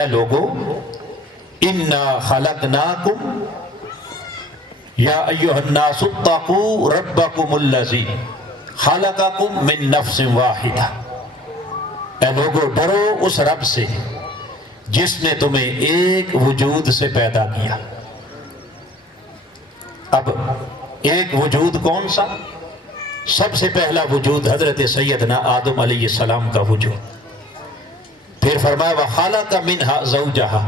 اے لوگو انا خلقناکم یا ایھا الناس اتقوا ربکم الذی خلقکم من نفس واحدہ، اے لوگو ڈرو اس رب سے جس نے تمہیں ایک وجود سے پیدا کیا۔ اب ایک وجود کون سا؟ سب سے پہلا وجود حضرت سیدنا آدم علیہ السلام کا وجود۔ پھر فرمایا وَخَلَقَ مِنْهَا زَوْجَهَا،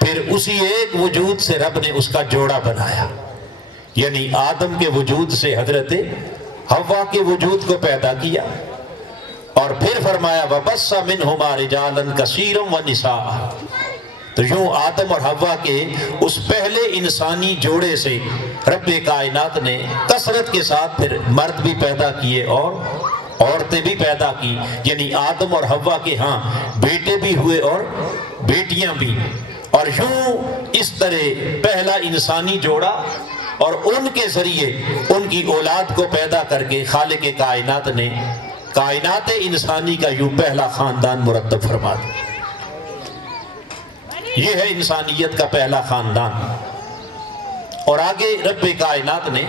پھر اسی ایک وجود سے رب نے اس کا جوڑا بنایا، یعنی آدم کے وجود سے حضرت حوا کے وجود کو پیدا کیا، اور پھر فرمایا وَبَثَّ مِنْهُمَا رِجَالًا كَثِيرًا وَنِسَاءً۔ تو یوں آدم اور حوا کے اس پہلے انسانی جوڑے سے رب کائنات نے کثرت کے ساتھ پھر مرد بھی پیدا کیے اور عورتیں بھی پیدا کی، یعنی آدم اور حوا کے ہاں بیٹے بھی ہوئے اور بیٹیاں بھی، اور یوں اس طرح پہلا انسانی جوڑا اور ان کے ذریعے ان کی اولاد کو پیدا کر کے خالق کائنات نے کائنات انسانی کا یوں پہلا خاندان مرتب فرما دیا۔ یہ ہے انسانیت کا پہلا خاندان۔ اور آگے رب کائنات نے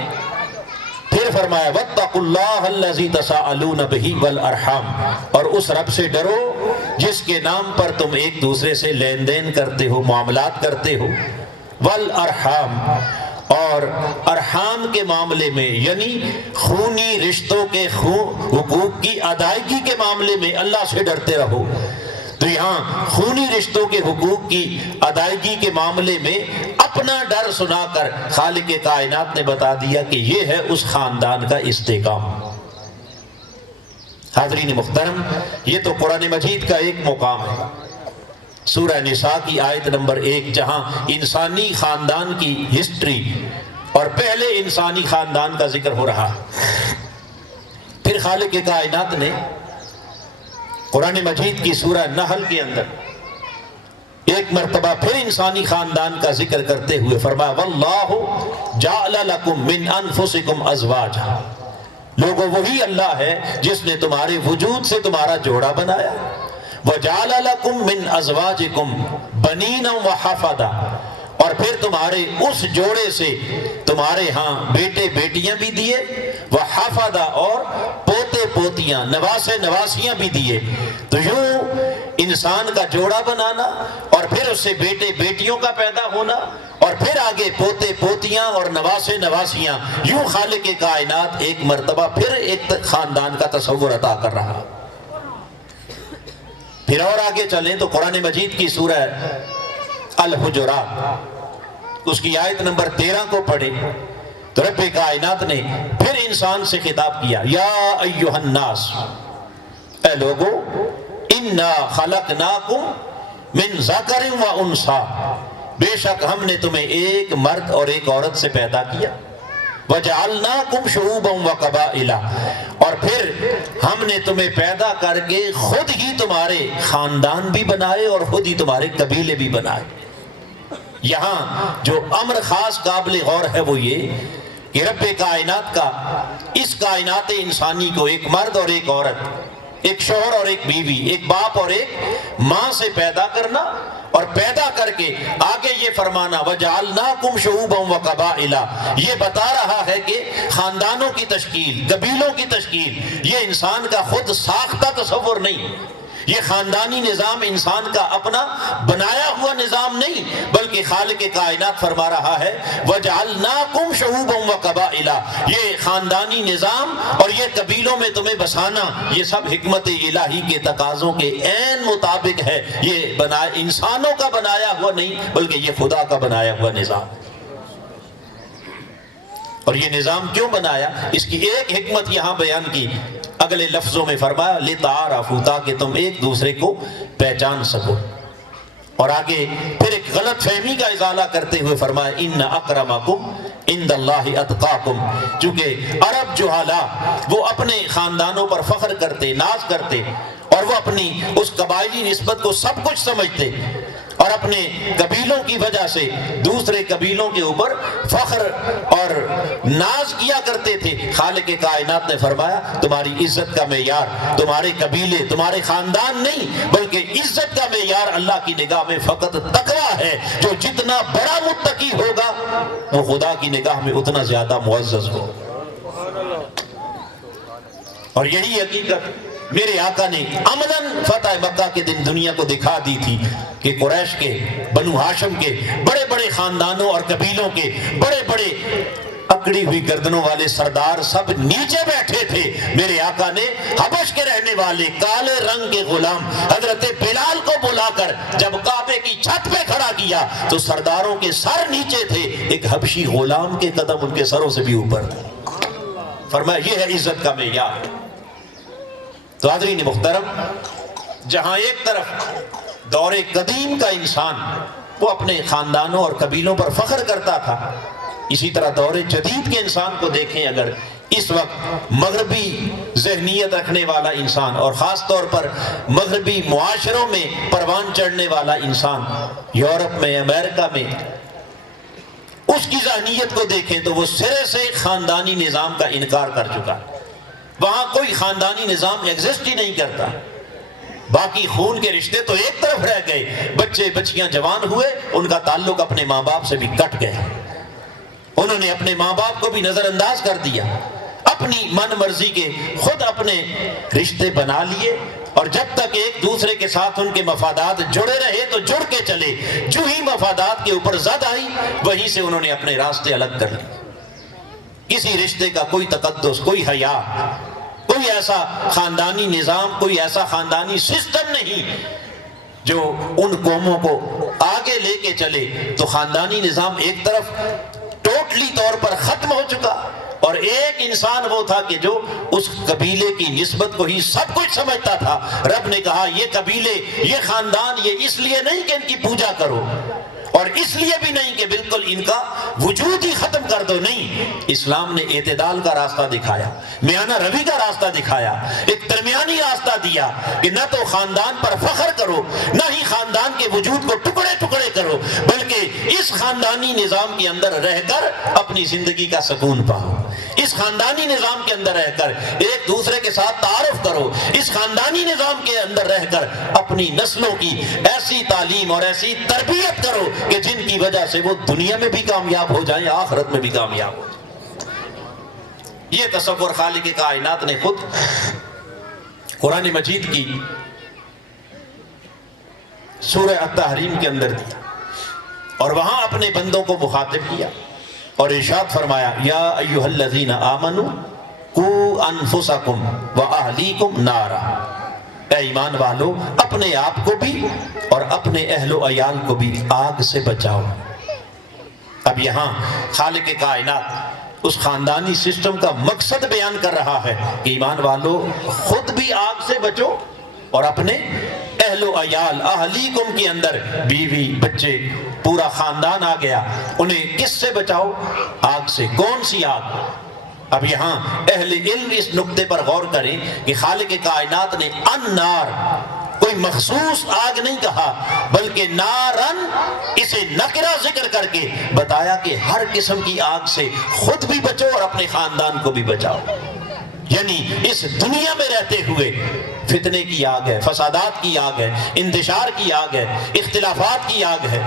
پھر فرمایا وَاتَّقُوا اللَّهَ الَّذِي تَسَاءَلُونَ بِهِ وَالْأَرْحَامَ، اور اس رب سے ڈرو جس کے نام پر تم ایک دوسرے سے لین دین کرتے ہو، معاملات کرتے ہو، وَالْأَرْحَامَ، اور ارحام کے معاملے میں یعنی خونی رشتوں کے حقوق کی ادائیگی کے معاملے میں اللہ سے ڈرتے رہو۔ تو یہاں خونی رشتوں کے حقوق کی ادائیگی کے معاملے میں اپنا ڈر سنا کر خالق کائنات نے بتا دیا کہ یہ ہے اس خاندان کا استحکام۔ حاضرین محترم، یہ تو قرآن مجید کا ایک مقام ہے، سورہ نساء کی آیت نمبر 1، جہاں انسانی خاندان کی ہسٹری اور پہلے انسانی خاندان کا ذکر ہو رہا ہے۔ پھر خالق کائنات نے قرآن مجید کی سورہ نحل کے اندر ایک مرتبہ پھر انسانی خاندان کا ذکر کرتے ہوئے فرمایا وَاللَّهُ جَعَلَ لَكُم مِّنْ أَنفُسِكُمْ أَزْوَاجًا، لوگو وہی اللہ ہے جس نے تمہارے وجود سے تمہارا جوڑا بنایا، وَجَعَلَ لَكُم مِّنْ أَزْوَاجِكُمْ بَنِينًا وَحَفَدًا، اور پھر تمہارے اس جوڑے سے تمہارے ہاں بیٹے بیٹیاں بھی دیے، وحفدہ، اور پوتے پوتیاں نواسے نواسیاں بھی دیے۔ تو یوں انسان کا جوڑا بنانا اور پھر اس سے بیٹے بیٹیوں کا پیدا ہونا اور پھر آگے پوتے پوتیاں اور نواسے نواسیاں، یوں خالق کائنات ایک مرتبہ پھر ایک خاندان کا تصور عطا کر رہا۔ پھر اور آگے چلیں تو قرآن مجید کی سورہ الحجرات اس کی آیت نمبر 13 کو پڑھیں تو رب کائنات نے پھر انسان سے خطاب کیا یا ایھا الناس، اے لوگو انا خلقناکم من ذکر و انثی، بے شک ہم نے تمہیں ایک مرد اور ایک عورت سے پیدا کیا، وجعلناکم شعوبا و قبائل، اور پھر ہم نے تمہیں پیدا کر کے خود ہی تمہارے خاندان بھی بنائے اور خود ہی تمہارے قبیلے بھی بنائے۔ یہاں جو امر خاص قابل غور ہے وہ یہ کہ رب کائنات کا اس کائنات انسانی کو ایک مرد اور ایک عورت، ایک شوہر اور ایک بیوی، ایک باپ اور ایک ماں سے پیدا کرنا اور پیدا کر کے آگے یہ فرمانا وَجَعَلْنَاكُمْ شُعُوبًا وَقَبَائِلًا، یہ بتا رہا ہے کہ خاندانوں کی تشکیل، قبیلوں کی تشکیل یہ انسان کا خود ساختہ تصور نہیں، یہ خاندانی نظام انسان کا اپنا بنایا ہوا نظام نہیں، بلکہ خالق کائنات فرما رہا ہے وَجَعَلْنَاكُمْ شُعُوبًا وَقَبَائِلًا، یہ خاندانی نظام اور یہ قبیلوں میں تمہیں بسانا یہ سب حکمت الہی کے تقاضوں کے عین مطابق ہے، یہ انسانوں کا بنایا ہوا نہیں بلکہ یہ خدا کا بنایا ہوا نظام۔ اور یہ نظام کیوں بنایا، اس کی ایک حکمت یہاں بیان کی، اگلے لفظوں میں فرمایا لِتَعَارَفُوا، تاکہ تم ایک دوسرے کو پہچان سکو، اور آگے پھر ایک غلط فہمی کا ازالہ کرتے ہوئے فرمایا اِنَّ أَكْرَمَكُمْ عِنْدَ اللَّهِ أَتْقَاكُمْ، چونکہ عرب جہالا وہ اپنے خاندانوں پر فخر کرتے، ناز کرتے، اور وہ اپنی اس قبائلی نسبت کو سب کچھ سمجھتے، اور اپنے قبیلوں کی وجہ سے دوسرے قبیلوں کے اوپر فخر اور ناز کیا کرتے تھے، خالق کائنات نے فرمایا تمہاری عزت کا معیار تمہارے قبیلے تمہارے خاندان نہیں، بلکہ عزت کا معیار اللہ کی نگاہ میں فقط تقویٰ ہے۔ جو جتنا بڑا متقی ہوگا وہ خدا کی نگاہ میں اتنا زیادہ معزز ہو۔ اور یہی حقیقت میرے آقا نے عملاً فتح مکہ کے دن دنیا کو دکھا دی تھی کہ قریش کے، بنو ہاشم کے بڑے بڑے خاندانوں اور قبیلوں کے بڑے بڑے اکڑی ہوئی گردنوں والے سردار سب نیچے بیٹھے تھے۔ میرے آقا نے حبش کے رہنے والے کالے رنگ کے غلام حضرت بلال کو بلا کر جب کعبے کی چھت پہ کھڑا کیا تو سرداروں کے سر نیچے تھے، ایک حبشی غلام کے قدم ان کے سروں سے بھی اوپر تھے۔ فرمایا یہ ہے عزت کا معیار۔ تو حضرین محترم، جہاں ایک طرف دور قدیم کا انسان وہ اپنے خاندانوں اور قبیلوں پر فخر کرتا تھا، اسی طرح دور جدید کے انسان کو دیکھیں، اگر اس وقت مغربی ذہنیت رکھنے والا انسان اور خاص طور پر مغربی معاشروں میں پروان چڑھنے والا انسان یورپ میں، امریکہ میں، اس کی ذہنیت کو دیکھیں تو وہ سرے سے خاندانی نظام کا انکار کر چکا ہے۔ وہاں کوئی خاندانی نظام ایگزسٹ ہی نہیں کرتا، باقی خون کے رشتے تو ایک طرف رہ گئے، بچے بچیاں جوان ہوئے، ان کا تعلق اپنے ماں باپ سے بھی کٹ گیا، انہوں نے اپنے ماں باپ کو بھی نظر انداز کر دیا، اپنی من مرضی کے خود اپنے رشتے بنا لیے، اور جب تک ایک دوسرے کے ساتھ ان کے مفادات جڑے رہے تو جڑ کے چلے، جو ہی مفادات کے اوپر زد آئی وہیں سے انہوں نے اپنے راستے الگ کر لیے۔ کسی رشتے کا کوئی تقدس، کوئی حیا، کوئی ایسا خاندانی نظام، کوئی ایسا خاندانی سسٹم نہیں جو ان قوموں کو آگے لے کے چلے۔ تو خاندانی نظام ایک طرف ٹوٹلی طور پر ختم ہو چکا، اور ایک انسان وہ تھا کہ جو اس قبیلے کی نسبت کو ہی سب کچھ سمجھتا تھا۔ رب نے کہا یہ قبیلے، یہ خاندان، یہ اس لیے نہیں کہ ان کی پوجا کرو، اور اس لیے بھی نہیں کہ بالکل ان کا وجود ہی ختم کر دو، نہیں۔ اسلام نے اعتدال کا راستہ دکھایا، میانہ روی کا راستہ دکھایا، ایک درمیانی راستہ دیا کہ نہ تو خاندان پر فخر کرو، نہ ہی خاندان کے وجود کو ٹکڑے ٹکڑے کرو، بلکہ اس خاندانی نظام کے اندر رہ کر اپنی زندگی کا سکون پاؤ، اس خاندانی نظام کے اندر رہ کر ایک دوسرے کے ساتھ تعارف کرو، اس خاندانی نظام کے اندر رہ کر اپنی نسلوں کی ایسی تعلیم اور ایسی تربیت کرو کہ جن کی وجہ سے وہ دنیا میں بھی کامیاب ہو جائیں، آخرت میں بھی کامیاب ہو جائیں۔ یہ تصور خالق کائنات نے خود قرآن مجید کی سورہ التحریم کے اندر دیا، اور وہاں اپنے بندوں کو مخاطب کیا اور ارشاد فرمایا یا ایھا الذین آمنوا قوا انفسکم واہلیکم نارا، اے ایمان والو اپنے آپ کو بھی اور اپنے اہل و عیال کو بھی آگ سے بچاؤ۔ اب یہاں خالق کائنات اس خاندانی سسٹم کا مقصد بیان کر رہا ہے کہ ایمان والو خود بھی آگ سے بچو اور اپنے اہل و عیال، اہلیکم کے اندر بیوی بچے پورا خاندان آ گیا، انہیں کس سے بچاؤ؟ آگ سے۔ کون سی آگ؟ اب یہاں اہل علم اس نقطے پر غور کریں کہ خالق کائنات نے النار کوئی مخصوص آگ نہیں کہا، بلکہ نارن اسے نکرہ ذکر کر کے بتایا کہ ہر قسم کی آگ سے خود بھی بچو اور اپنے خاندان کو بھی بچاؤ۔ یعنی اس دنیا میں رہتے ہوئے فتنے کی آگ ہے، فسادات کی آگ ہے، انتشار کی آگ ہے، اختلافات کی آگ ہے،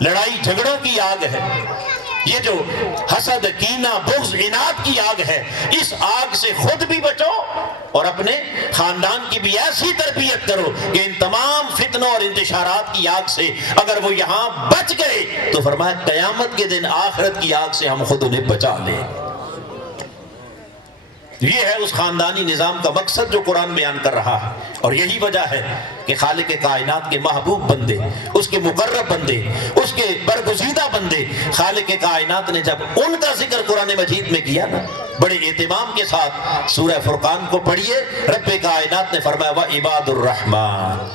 لڑائی جھگڑوں کی آگ ہے، یہ جو حسد، کینہ، بغض، عناد کی آگ ہے، اس آگ سے خود بھی بچو اور اپنے خاندان کی بھی ایسی تربیت کرو کہ ان تمام فتنوں اور انتشارات کی آگ سے اگر وہ یہاں بچ گئے تو فرمایا قیامت کے دن آخرت کی آگ سے ہم خود انہیں بچا لیں۔ یہ ہے اس خاندانی نظام کا مقصد جو قرآن بیان کر رہا ہے، اور یہی وجہ ہے کہ خالق کائنات کے محبوب بندے، اس کے مقرب بندے، اس کے برگزیدہ بندے، خالق کائنات نے جب ان کا ذکر قرآن مجید میں کیا نا بڑے اہتمام کے ساتھ، سورہ فرقان کو پڑھیے، رب کائنات نے فرمایا وَعِبَادُ الرحمن،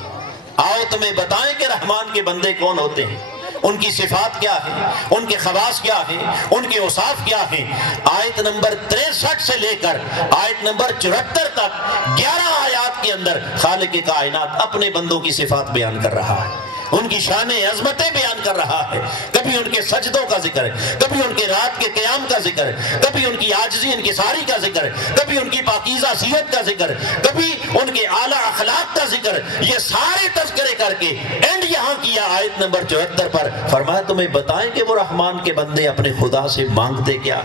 آؤ تمہیں بتائیں کہ رحمان کے بندے کون ہوتے ہیں، ان کی صفات کیا ہیں، ان کے خواص کیا ہیں، ان کے اوصاف کیا ہیں۔ آیت نمبر 63 سے لے کر آیت نمبر 74 تک 11 آیات کے اندر خالق کائنات اپنے بندوں کی صفات بیان کر رہا ہے، ان کی کی شان عظمتیں بیان کر رہا ہے، کبھی ان کے سجدوں کا ذکر ہے، کبھی ان کے رات کے قیام کا ذکر ہے، کبھی ان کی عاجزی انکساری کا ذکر ہے، کبھی ان کی پاکیزہ سیرت کا ذکر ہے، کبھی ان کے اعلیٰ اخلاق کا ذکر ہے۔ یہ سارے تذکرے کر کے اینڈ یہاں کیا آیت نمبر 74 پر، فرمایا تمہیں بتائیں کہ وہ رحمان کے بندے اپنے خدا سے مانگتے کیا،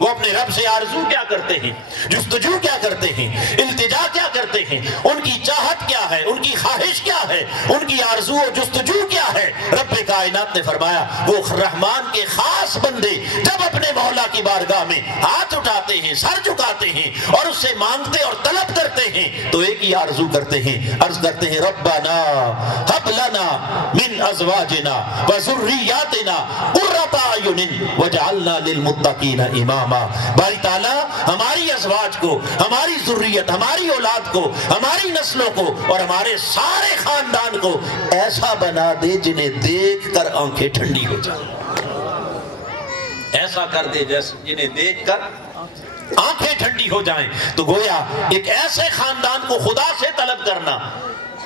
وہ اپنے رب سے آرزو کیا کرتے ہیں، جستجو کیا کرتے ہیں، التجا کیا کرتے ہیں، ان کی چاہت کیا ہے، ان کی خواہش کیا ہے، ان کی آرزو و جستجو کیا ہے۔ رب کائنات نے فرمایا وہ رحمان کے خاص بندے جب اپنے مولا کی بارگاہ میں ہاتھ اٹھاتے ہیں، سر جھکاتے ہیں اور اس سے مانگتے اور طلب کرتے ہیں تو ایک ہی آرزو کرتے ہیں، عرض کرتے ہیں ربنا ہب لنا من ازواجنا وذریاتنا قرۃ اعین وجعلنا للمتقین اماما۔ باری تعالیٰ ہماری ازواج کو، ہماری ذریت، ہماری اولاد کو، ہماری نسلوں کو اور ہمارے سارے خاندان کو ایسا بنا دے جنہیں دیکھ کر آنکھیں ٹھنڈی ہو جائیں، ایسا کر دے جیسے جنہیں دیکھ کر آنکھیں ٹھنڈی ہو جائیں۔ تو گویا ایک ایسے خاندان کو خدا سے طلب کرنا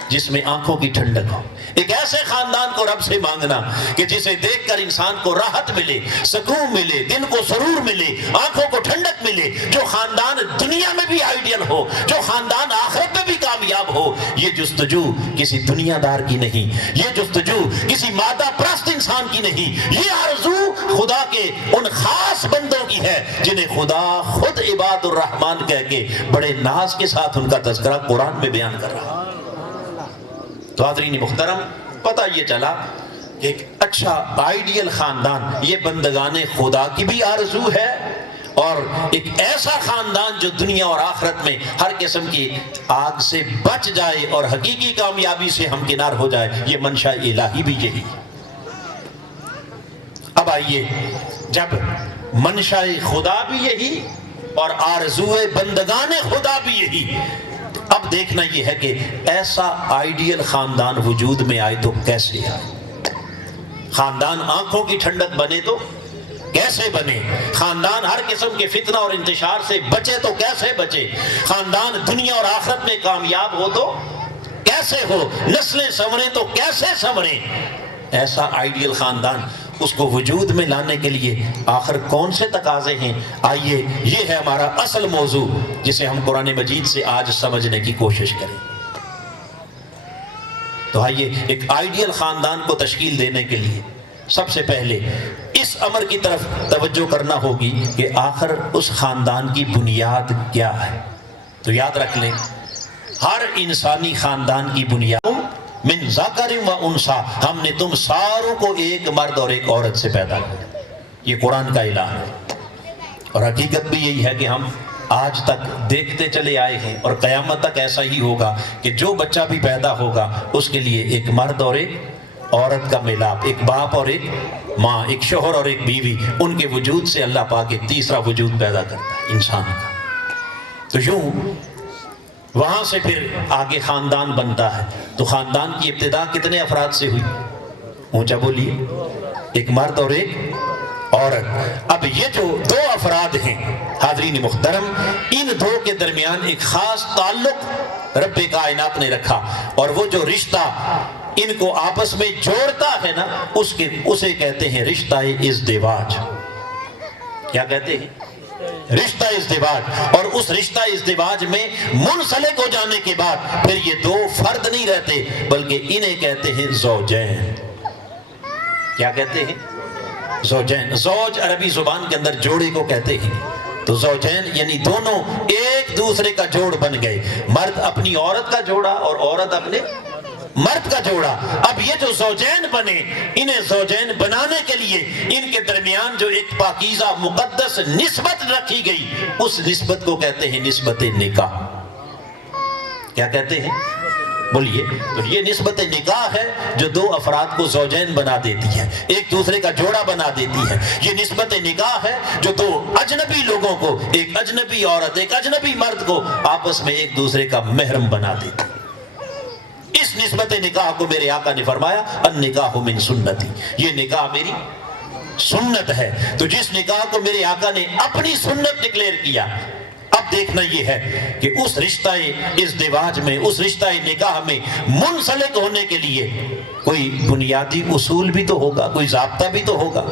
جس میں آنکھوں کی ٹھنڈک ہو، ایک ایسے خاندان کو رب سے مانگنا کہ جسے دیکھ کر انسان کو راحت ملے، سکون ملے، دل کو سرور ملے، آنکھوں کو ٹھنڈک ملے، جو خاندان دنیا میں بھی آئیڈیل ہو، جو خاندان آخرت میں بھی کامیاب ہو۔ یہ جستجو کسی دنیا دار کی نہیں، یہ جستجو کسی مادہ پرست انسان کی نہیں، یہ آرزو خدا کے ان خاص بندوں کی ہے جنہیں خدا خود عباد الرحمن کہہ کے بڑے ناز کے ساتھ ان کا تذکرہ قرآن میں بیان کر رہا ہے۔ تو حاضرین محترم، پتہ یہ چلا کہ ایک اچھا آئیڈیل خاندان یہ بندگان خدا کی بھی آرزو ہے، اور ایک ایسا خاندان جو دنیا اور آخرت میں ہر قسم کی آگ سے بچ جائے اور حقیقی کامیابی سے ہمکنار ہو جائے، یہ منشا الہی بھی یہی۔ اب آئیے، جب منشا خدا بھی یہی اور آرزو بندگان خدا بھی یہی، اب دیکھنا یہ ہے کہ ایسا آئیڈیل خاندان وجود میں آئے تو کیسے آئے، خاندان آنکھوں کی ٹھنڈک بنے تو کیسے بنے، خاندان ہر قسم کے فتنہ اور انتشار سے بچے تو کیسے بچے، خاندان دنیا اور آخرت میں کامیاب ہو تو کیسے ہو، نسلیں سنوریں تو کیسے سنوریں۔ ایسا آئیڈیل خاندان، اس کو وجود میں لانے کے لیے آخر کون سے تقاضے ہیں؟ آئیے، یہ ہے ہمارا اصل موضوع جسے ہم قرآن مجید سے آج سمجھنے کی کوشش کریں۔ تو آئیے، ایک آئیڈیل خاندان کو تشکیل دینے کے لیے سب سے پہلے اس امر کی طرف توجہ کرنا ہوگی کہ آخر اس خاندان کی بنیاد کیا ہے۔ تو یاد رکھ لیں، ہر انسانی خاندان کی بنیاد من ذکر و انثی، ہم نے تم ساروں کو ایک مرد اور ایک عورت سے پیدا کیا، یہ قرآن کا اعلان ہے۔ اور حقیقت بھی یہی ہے کہ ہم آج تک دیکھتے چلے آئے ہیں اور قیامت تک ایسا ہی ہوگا کہ جو بچہ بھی پیدا ہوگا اس کے لیے ایک مرد اور ایک عورت کا ملاپ، ایک باپ اور ایک ماں، ایک شوہر اور ایک بیوی، ان کے وجود سے اللہ پاک ایک تیسرا وجود پیدا کرتا ہے، انسان کا۔ تو یوں وہاں سے پھر آگے خاندان بنتا ہے۔ تو خاندان کی ابتدا کتنے افراد سے ہوئی؟ اونچا بولیے، ایک مرد اور ایک عورت۔ اب یہ جو دو افراد ہیں حاضرین محترم، ان دو کے درمیان ایک خاص تعلق رب کائنات نے رکھا، اور وہ جو رشتہ ان کو آپس میں جوڑتا ہے نا، اسے کہتے ہیں رشتہ ازدواج۔ کیا کہتے ہیں؟ رشتہ ازدواج۔ اور اس رشتہ ازدواج میں منسلک ہو جانے کے بعد پھر یہ دو فرد نہیں رہتے بلکہ انہیں کہتے ہیں زوجین۔ کیا کہتے ہیں؟ زوجین۔ زوج عربی زبان کے اندر جوڑے کو کہتے ہیں۔ تو زوجین یعنی دونوں ایک دوسرے کا جوڑ بن گئے، مرد اپنی عورت کا جوڑا اور عورت اپنے مرد کا جوڑا۔ اب یہ جو زوجین بنے، انہیں زوجین بنانے کے لیے ان کے درمیان جو ایک پاکیزہ مقدس نسبت رکھی گئی، اس نسبت کو کہتے ہیں نسبت نکاح۔ کیا کہتے ہیں؟ بولیے۔ تو یہ نسبت نکاح ہے جو دو افراد کو زوجین بنا دیتی ہے، ایک دوسرے کا جوڑا بنا دیتی ہے۔ یہ نسبت نکاح ہے جو دو اجنبی لوگوں کو، ایک اجنبی عورت ایک اجنبی مرد کو آپس میں ایک دوسرے کا محرم بنا دیتی ہے۔ اس نسبت نکاح کو میرے آقا نے فرمایا النکاح من سنتی، یہ نکاح میری سنت ہے۔ تو جس نکاح کو میرے آقا نے اپنی سنت ڈکلیئر کیا، اب دیکھنا یہ ہے کہ اس رشتہ ازدواج میں، اس رشتہ نکاح میں منسلک ہونے کے لیے کوئی بنیادی اصول بھی تو ہوگا، کوئی ضابطہ بھی تو ہوگا۔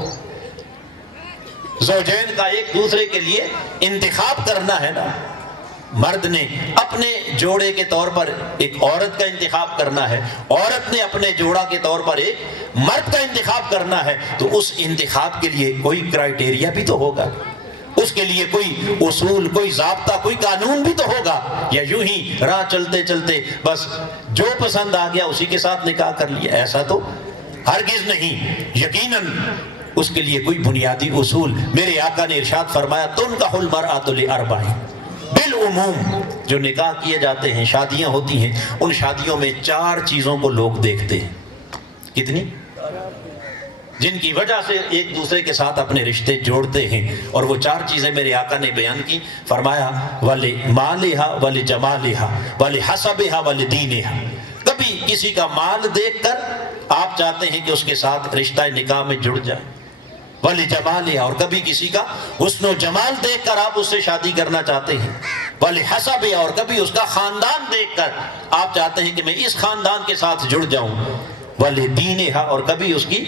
زوجین کا ایک دوسرے کے لیے انتخاب کرنا ہے نا، مرد نے اپنے جوڑے کے طور پر ایک عورت کا انتخاب کرنا ہے، عورت نے اپنے جوڑا کے طور پر ایک مرد کا انتخاب کرنا ہے، تو اس انتخاب کے لیے کوئی کرائٹیریا بھی تو ہوگا، اس کے لیے کوئی اصول، کوئی ضابطہ، کوئی قانون بھی تو ہوگا، یا یوں ہی راہ چلتے چلتے بس جو پسند آ گیا اسی کے ساتھ نکاح کر لیا؟ ایسا تو ہرگز نہیں۔ یقیناً اس کے لیے کوئی بنیادی اصول۔ میرے آقا نے ارشاد فرمایا تنکح المرأۃ لاربع، بالعموم جو نکاح کیے جاتے ہیں، شادیاں ہوتی ہیں، ان شادیوں میں 4 چیزوں کو لوگ دیکھتے ہیں۔ کتنی؟ جن کی وجہ سے ایک دوسرے کے ساتھ اپنے رشتے جوڑتے ہیں، اور وہ 4 چیزیں میرے آقا نے بیان کی۔ فرمایا وَلِمَالِهَا وَلِجَمَالِهَا وَلِحَسَبِهَا وَلِدِينِهَا۔ کبھی کسی کا مال دیکھ کر آپ چاہتے ہیں کہ اس کے ساتھ رشتہ نکاح میں جڑ جائے، وَلِجَمَالِهَا، اور کبھی کسی کا حسن و جمال دیکھ کر آپ اس سے شادی کرنا چاہتے ہیں، وَلِحَسَبِهَا، اور کبھی اس کا خاندان دیکھ کر آپ چاہتے ہیں کہ میں اس خاندان کے ساتھ جڑ جاؤں، وَلِدِينِهَا، اور کبھی اس کی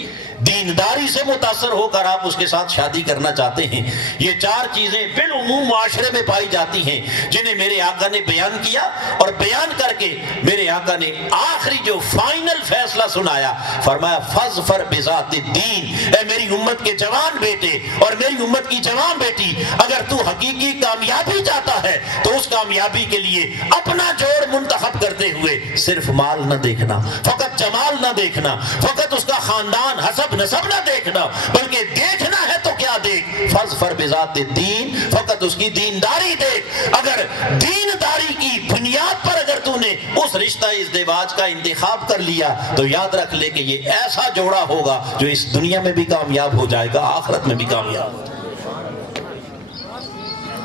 دینداری سے متاثر ہو کر آپ اس کے ساتھ شادی کرنا چاہتے ہیں۔ یہ 4 چیزیں بالعموم معاشرے میں پائی جاتی ہیں، جنہیں میرے آقا نے بیان کیا، اور بیان کر کے میرے آقا نے آخری جو فائنل فیصلہ سنایا، فرمایا فَاظْفَرْ بِذَاتِ الدِّينِ، اے میری امت کے جوان بیٹے اور میری امت کی جوان بیٹی، اگر تو حقیقی کامیابی چاہتا ہے تو اس کامیابی کے لیے اپنا جوڑ منتخب کرتے ہوئے صرف مال نہ دیکھنا، فقط جمال نہ دیکھنا، فقط اس کا خاندان حسب نسب نہ دیکھنا، بلکہ دیکھنا ہے تو کیا دیکھ؟ فَاظْفَرْ بِذَاتِ الدِّينِ، فقط اس کی دینداری دیکھ۔ اگر دینداری کی بنیاد پر اگر تو نے اس رشتہ ازدواج کا انتخاب کر لیا تو یاد رکھ لے کہ یہ ایسا جوڑا ہوگا جو اس دنیا میں بھی کامیاب ہو جائے گا، آخرت میں بھی کامیاب ہو جائے گا۔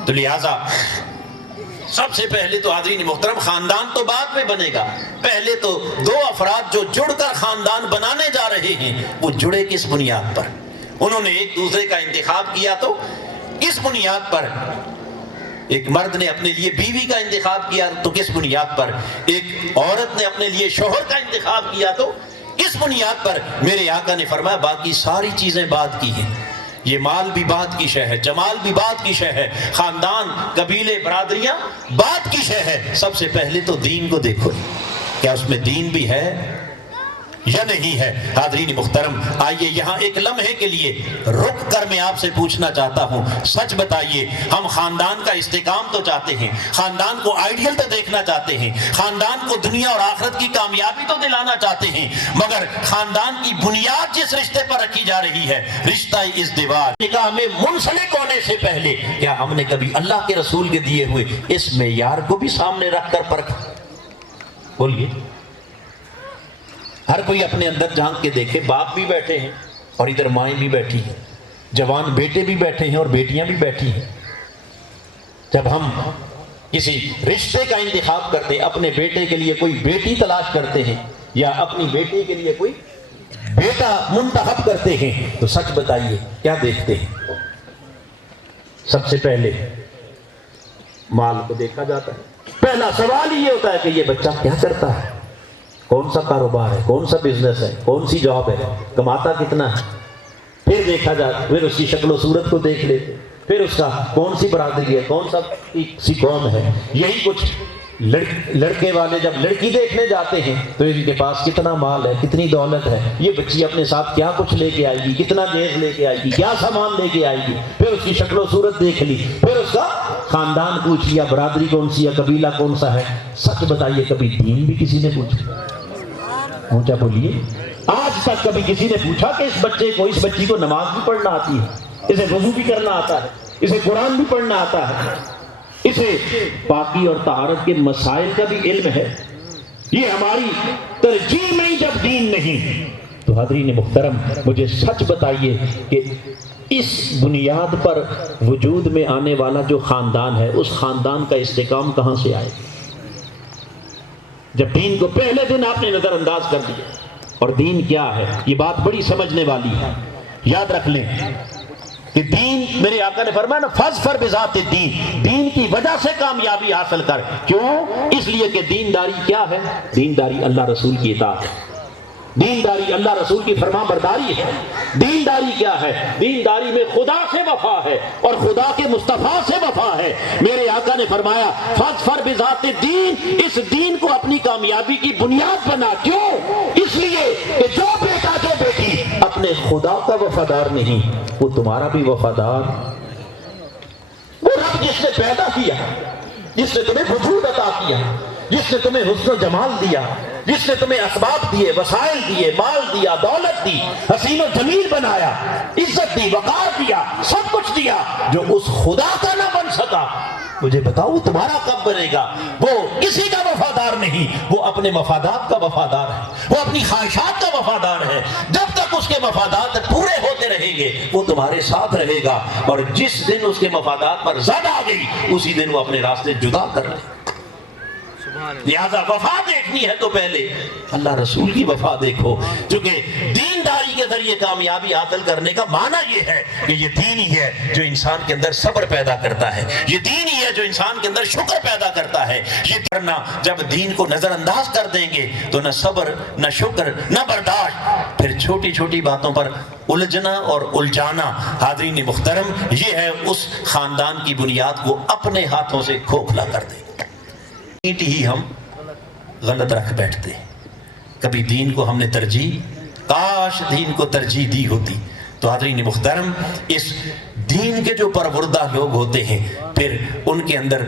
تو لہٰذا سب سے پہلے تو حاضرین محترم، خاندان تو بعد میں بنے گا، پہلے تو 2 افراد جو جڑ کر خاندان بنانے جا رہے ہیں وہ جڑے کس بنیاد پر؟ انہوں نے ایک دوسرے کا انتخاب کیا تو کس بنیاد پر؟ ایک مرد نے اپنے لیے بیوی کا انتخاب کیا تو کس بنیاد پر؟ ایک عورت نے اپنے لیے شوہر کا انتخاب کیا تو کس بنیاد پر؟ میرے آقا نے فرمایا باقی ساری چیزیں بات کی ہیں، یہ مال بھی بات کی شے ہے، جمال بھی بات کی شے ہے، خاندان، قبیلے، برادریاں بات کی شے ہے، سب سے پہلے تو دین کو دیکھو، کیا اس میں دین بھی ہے یا نہیں ہے؟ حاضرین محترم، آئیے یہاں ایک لمحے کے لیے رک کر میں آپ سے پوچھنا چاہتا ہوں، سچ بتائیے، ہم خاندان کا استحکام تو چاہتے ہیں، خاندان کو آئیڈیل تو دیکھنا چاہتے ہیں، خاندان کو دنیا اور آخرت کی کامیابی تو دلانا چاہتے ہیں، مگر خاندان کی بنیاد جس رشتے پر رکھی جا رہی ہے، رشتہ ازدواج، نکاح میں منسلک ہونے سے پہلے کیا ہم نے کبھی اللہ کے رسول کے دیے ہوئے اس معیار کو بھی سامنے رکھ کر پرکھا؟ بولیے، ہر کوئی اپنے اندر جھانک کے دیکھے، باپ بھی بیٹھے ہیں اور ادھر مائیں بھی بیٹھی ہیں، جوان بیٹے بھی بیٹھے ہیں اور بیٹیاں بھی بیٹھی ہیں۔ جب ہم کسی رشتے کا انتخاب کرتے ہیں، اپنے بیٹے کے لیے کوئی بیٹی تلاش کرتے ہیں یا اپنی بیٹی کے لیے کوئی بیٹا منتخب کرتے ہیں، تو سچ بتائیے کیا دیکھتے ہیں؟ سب سے پہلے مال کو دیکھا جاتا ہے۔ پہلا سوال یہ ہوتا ہے کہ یہ بچہ کیا کرتا ہے، کون سا کاروبار ہے، کون سا بزنس ہے، کون سی جاب ہے، کماتا کتنا ہے۔ پھر دیکھا جاتا، پھر اس کی شکل و صورت کو دیکھ لیتے، پھر اس کا کون سی برادری ہے، کون سا سی قوم ہے۔ یہی کچھ لڑکے والے جب لڑکی دیکھنے جاتے ہیں تو ان کے پاس کتنا مال ہے، کتنی دولت ہے، یہ بچی اپنے ساتھ کیا کچھ لے کے آئے گی، کتنا جہیز لے کے آئے گی، کیا سامان لے کے آئے گی۔ پھر اس کی شکل و صورت دیکھ لی، پھر اس کا خاندان پوچھ لیا، برادری کون سی ہے، قبیلہ کون سا ہے۔ سچ بتائیے کبھی دین بھی کسی نے پوچھا؟ اونچا بولیے، آج تک کبھی کسی نے پوچھا کہ اس بچے کو، اس بچی کو نماز بھی پڑھنا آتی ہے، اسے وضو بھی کرنا آتا ہے، اسے قرآن بھی پڑھنا آتا ہے، اسے پاکی اور طہارت کے مسائل کا بھی علم ہے؟ یہ ہماری ترجیح میں جب دین نہیں، تو حاضرین محترم مجھے سچ بتائیے کہ اس بنیاد پر وجود میں آنے والا جو خاندان ہے، اس خاندان کا استحکام کہاں سے آئے؟ جب دین کو پہلے دن آپ نے نظر انداز کر دیا۔ اور دین کیا ہے، یہ بات بڑی سمجھنے والی ہے۔ یاد رکھ لیں کہ دین، میرے آقا نے فرمایا نا فَاظْفَرْ بِذَاتِ الدین، دین کی وجہ سے کامیابی حاصل کر. کیوں؟ اس لیے کہ دینداری کیا ہے؟ دینداری اللہ رسول کی اطاعت ہے، دینداری اللہ رسول کی فرما برداری ہے. دینداری کیا ہے؟ دینداری میں خدا سے وفا ہے اور خدا کے مصطفیٰ سے وفا ہے. میرے آقا نے فرمایا فَاظْفَرْ بِذَاتِ الدین، اس دین کو اپنی کامیابی کی بنیاد بنا. کیوں؟ اس لیے کہ جو بیٹا جو بیٹی اپنے خدا کا وفادار نہیں، وہ تمہارا بھی وفادار. وہ رب جس نے پیدا کیا، جس نے تمہیں وجود عطا کیا، جس نے تمہیں حسن و جمال دیا، جس نے تمہیں اسباب دیے، وسائل دیے، مال دیا، دولت دی، حسین و جمیل بنایا، عزت دی، وقار دیا، سب کچھ دیا، جو اس خدا کا نہ بن سکا، مجھے بتاؤ تمہارا کب بنے گا؟ وہ کسی کا وفادار نہیں، وہ اپنے مفادات کا وفادار ہے، وہ اپنی خواہشات کا وفادار ہے. جب تک اس کے مفادات پورے ہوتے رہیں گے وہ تمہارے ساتھ رہے گا، اور جس دن اس کے مفادات پر زد آ گئی اسی دن وہ اپنے راستے جدا کر لے. لہذا وفا دیکھنی ہے تو پہلے اللہ رسول کی وفا دیکھو. چونکہ دینداری کے ذریعے کامیابی حاصل کرنے کا معنی یہ ہے کہ یہ دین ہی ہے جو انسان کے اندر صبر پیدا کرتا ہے، یہ دین ہی ہے جو انسان کے اندر شکر پیدا کرتا ہے. یہ کرنا، جب دین کو نظر انداز کر دیں گے تو نہ صبر، نہ شکر، نہ برداشت، پھر چھوٹی چھوٹی باتوں پر الجھنا اور الجھانا. حاضرین محترم، یہ ہے اس خاندان کی بنیاد کو اپنے ہاتھوں سے کھوکھلا کر دیں. اینٹ ہی ہم غلط رکھ بیٹھتے ہیں. کبھی دین کو ہم نے ترجیح، کاش دین کو ترجیح دی ہوتی. تو حاضرین محترم، اس دین کے جو پروردہ لوگ ہوتے ہیں پھر ان کے اندر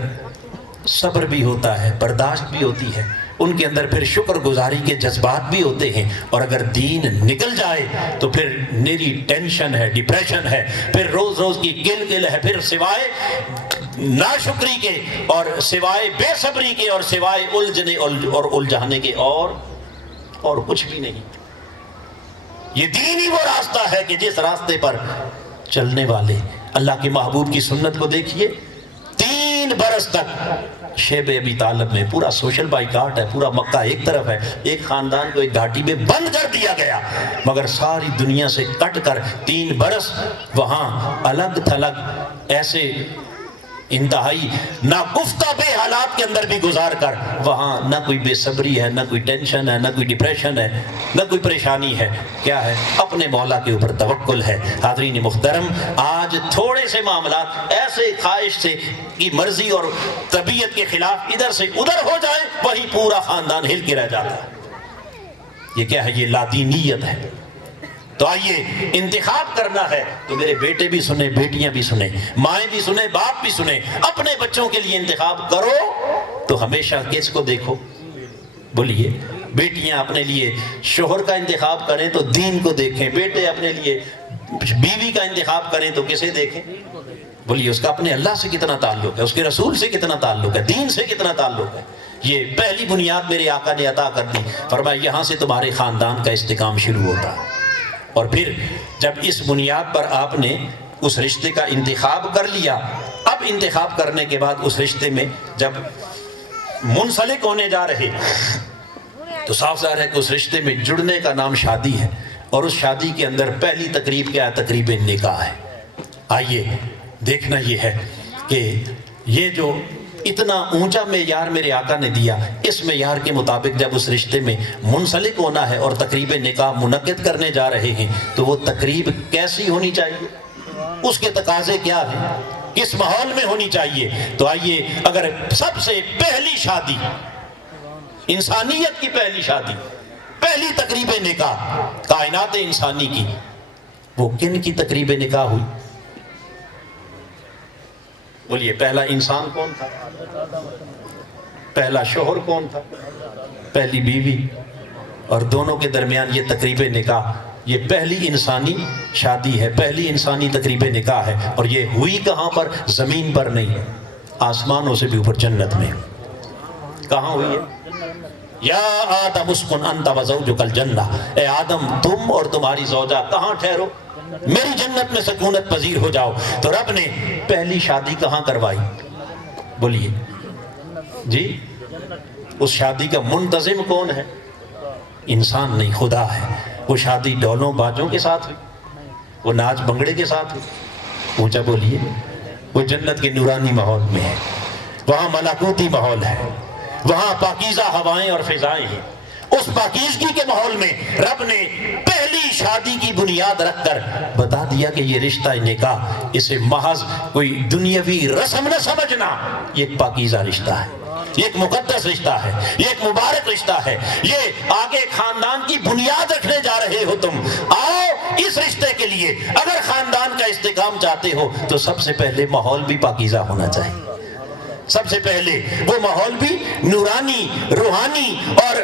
صبر بھی ہوتا ہے، برداشت بھی ہوتی ہے، ان کے اندر پھر شکر گزاری کے جذبات بھی ہوتے ہیں. اور اگر دین نکل جائے تو پھر میری ٹینشن ہے، ڈپریشن ہے، پھر روز روز کی گل گل ہے، پھر سوائے ناشکری کے اور سوائے بے صبری کے اور سوائے الجھنے اور الجھانے کے اور کچھ بھی نہیں. یہ دین ہی وہ راستہ ہے کہ جس راستے پر چلنے والے اللہ کے محبوب کی سنت کو دیکھیے. 3 برس تک شیب ابی طالب میں پورا سوشل بائیکاٹ ہے، پورا مکہ ایک طرف ہے، ایک خاندان کو ایک گھاٹی میں بند کر دیا گیا، مگر ساری دنیا سے کٹ کر 3 برس وہاں الگ تھلگ ایسے انتہائی ناگفتہ بے حالات کے اندر بھی گزار کر وہاں نہ کوئی بے صبری ہے، نہ کوئی ٹینشن ہے، نہ کوئی ڈپریشن ہے، نہ کوئی پریشانی ہے. کیا ہے؟ اپنے مولا کے اوپر توکل ہے. حاضرین محترم، آج تھوڑے سے معاملات ایسے خواہش سے کی مرضی اور طبیعت کے خلاف ادھر سے ادھر ہو جائے، وہی پورا خاندان ہل کے رہ جاتا ہے. یہ کیا ہے؟ یہ لادینیت ہے. تو آئیے، انتخاب کرنا ہے تو میرے بیٹے بھی سنیں، بیٹیاں بھی سنیں، مائیں بھی سنیں، باپ بھی سنیں. اپنے بچوں کے لیے انتخاب کرو تو ہمیشہ کس کو دیکھو؟ بولیے. بیٹیاں اپنے لیے شوہر کا انتخاب کریں تو دین کو دیکھیں، بیٹے اپنے لیے بیوی کا انتخاب کریں تو کسے دیکھیں؟ بولیے. اس کا اپنے اللہ سے کتنا تعلق ہے، اس کے رسول سے کتنا تعلق ہے، دین سے کتنا تعلق ہے. یہ پہلی بنیاد میرے آقا نے عطا کر دی. فرمایا یہاں سے تمہارے خاندان کا استحکام شروع ہوتا ہے. اور پھر جب اس بنیاد پر آپ نے اس رشتے کا انتخاب کر لیا، اب انتخاب کرنے کے بعد اس رشتے میں جب منسلک ہونے جا رہے تو صاف ظاہر ہے کہ اس رشتے میں جڑنے کا نام شادی ہے. اور اس شادی کے اندر پہلی تقریب کیا ہے؟ تقریب نکاح ہے. آئیے دیکھنا یہ ہے کہ یہ جو اتنا اونچا معیار میرے آقا نے دیا، اس معیار کے مطابق جب اس رشتے میں منسلک ہونا ہے اور تقریب نکاح منعقد کرنے جا رہے ہیں تو وہ تقریب کیسی ہونی چاہیے؟ اس کے تقاضے کیا ہیں؟ کس ماحول میں ہونی چاہیے؟ تو آئیے، اگر سب سے پہلی شادی، انسانیت کی پہلی شادی، پہلی تقریب نکاح کائنات انسانی کی، وہ کن کی تقریب نکاح ہوئی؟ بولیے. پہلا انسان کون تھا؟ پہلا شوہر کون تھا؟ پہلی بیوی. اور دونوں کے درمیان یہ تقریب نکاح، یہ پہلی انسانی شادی ہے، پہلی انسانی تقریب نکاح ہے. اور یہ ہوئی کہاں پر؟ زمین پر نہیں، آسمانوں سے بھی اوپر، جنت میں. کہاں ہوئی ہے؟ یا آدم اسکن انت وزوجک الجنہ، اے آدم تم اور تمہاری زوجہ کہاں ٹھہرو؟ میری جنت میں سکونت پذیر ہو جاؤ. تو رب نے پہلی شادی کہاں کروائی؟ بولیے جی. اس شادی کا منتظم کون ہے؟ انسان نہیں، خدا ہے. وہ شادی ڈولوں باجوں کے ساتھ ہوئی، وہ ناچ بنگڑے کے ساتھ ہوئی، اونچا بولیے. وہ جنت کے نورانی ماحول میں ہے, وہاں ملکوتی ماحول ہے, وہاں پاکیزہ ہوائیں اور فضائیں ہیں. اس پاکیزگی کے ماحول میں رب نے پہلی شادی کی بنیاد رکھ کر بتا دیا کہ یہ رشتہ نکاح, اسے محض کوئی دنیاوی رسم نہ سمجھنا, یہ ایک پاکیزہ رشتہ ہے, یہ ایک مقدس رشتہ ہے, یہ ایک مبارک رشتہ ہے. یہ آگے خاندان کی بنیاد رکھنے جا رہے ہو تم. آؤ اس رشتے کے لیے اگر خاندان کا استحکام چاہتے ہو تو سب سے پہلے ماحول بھی پاکیزہ ہونا چاہیے. سب سے پہلے وہ ماحول بھی نورانی, روحانی اور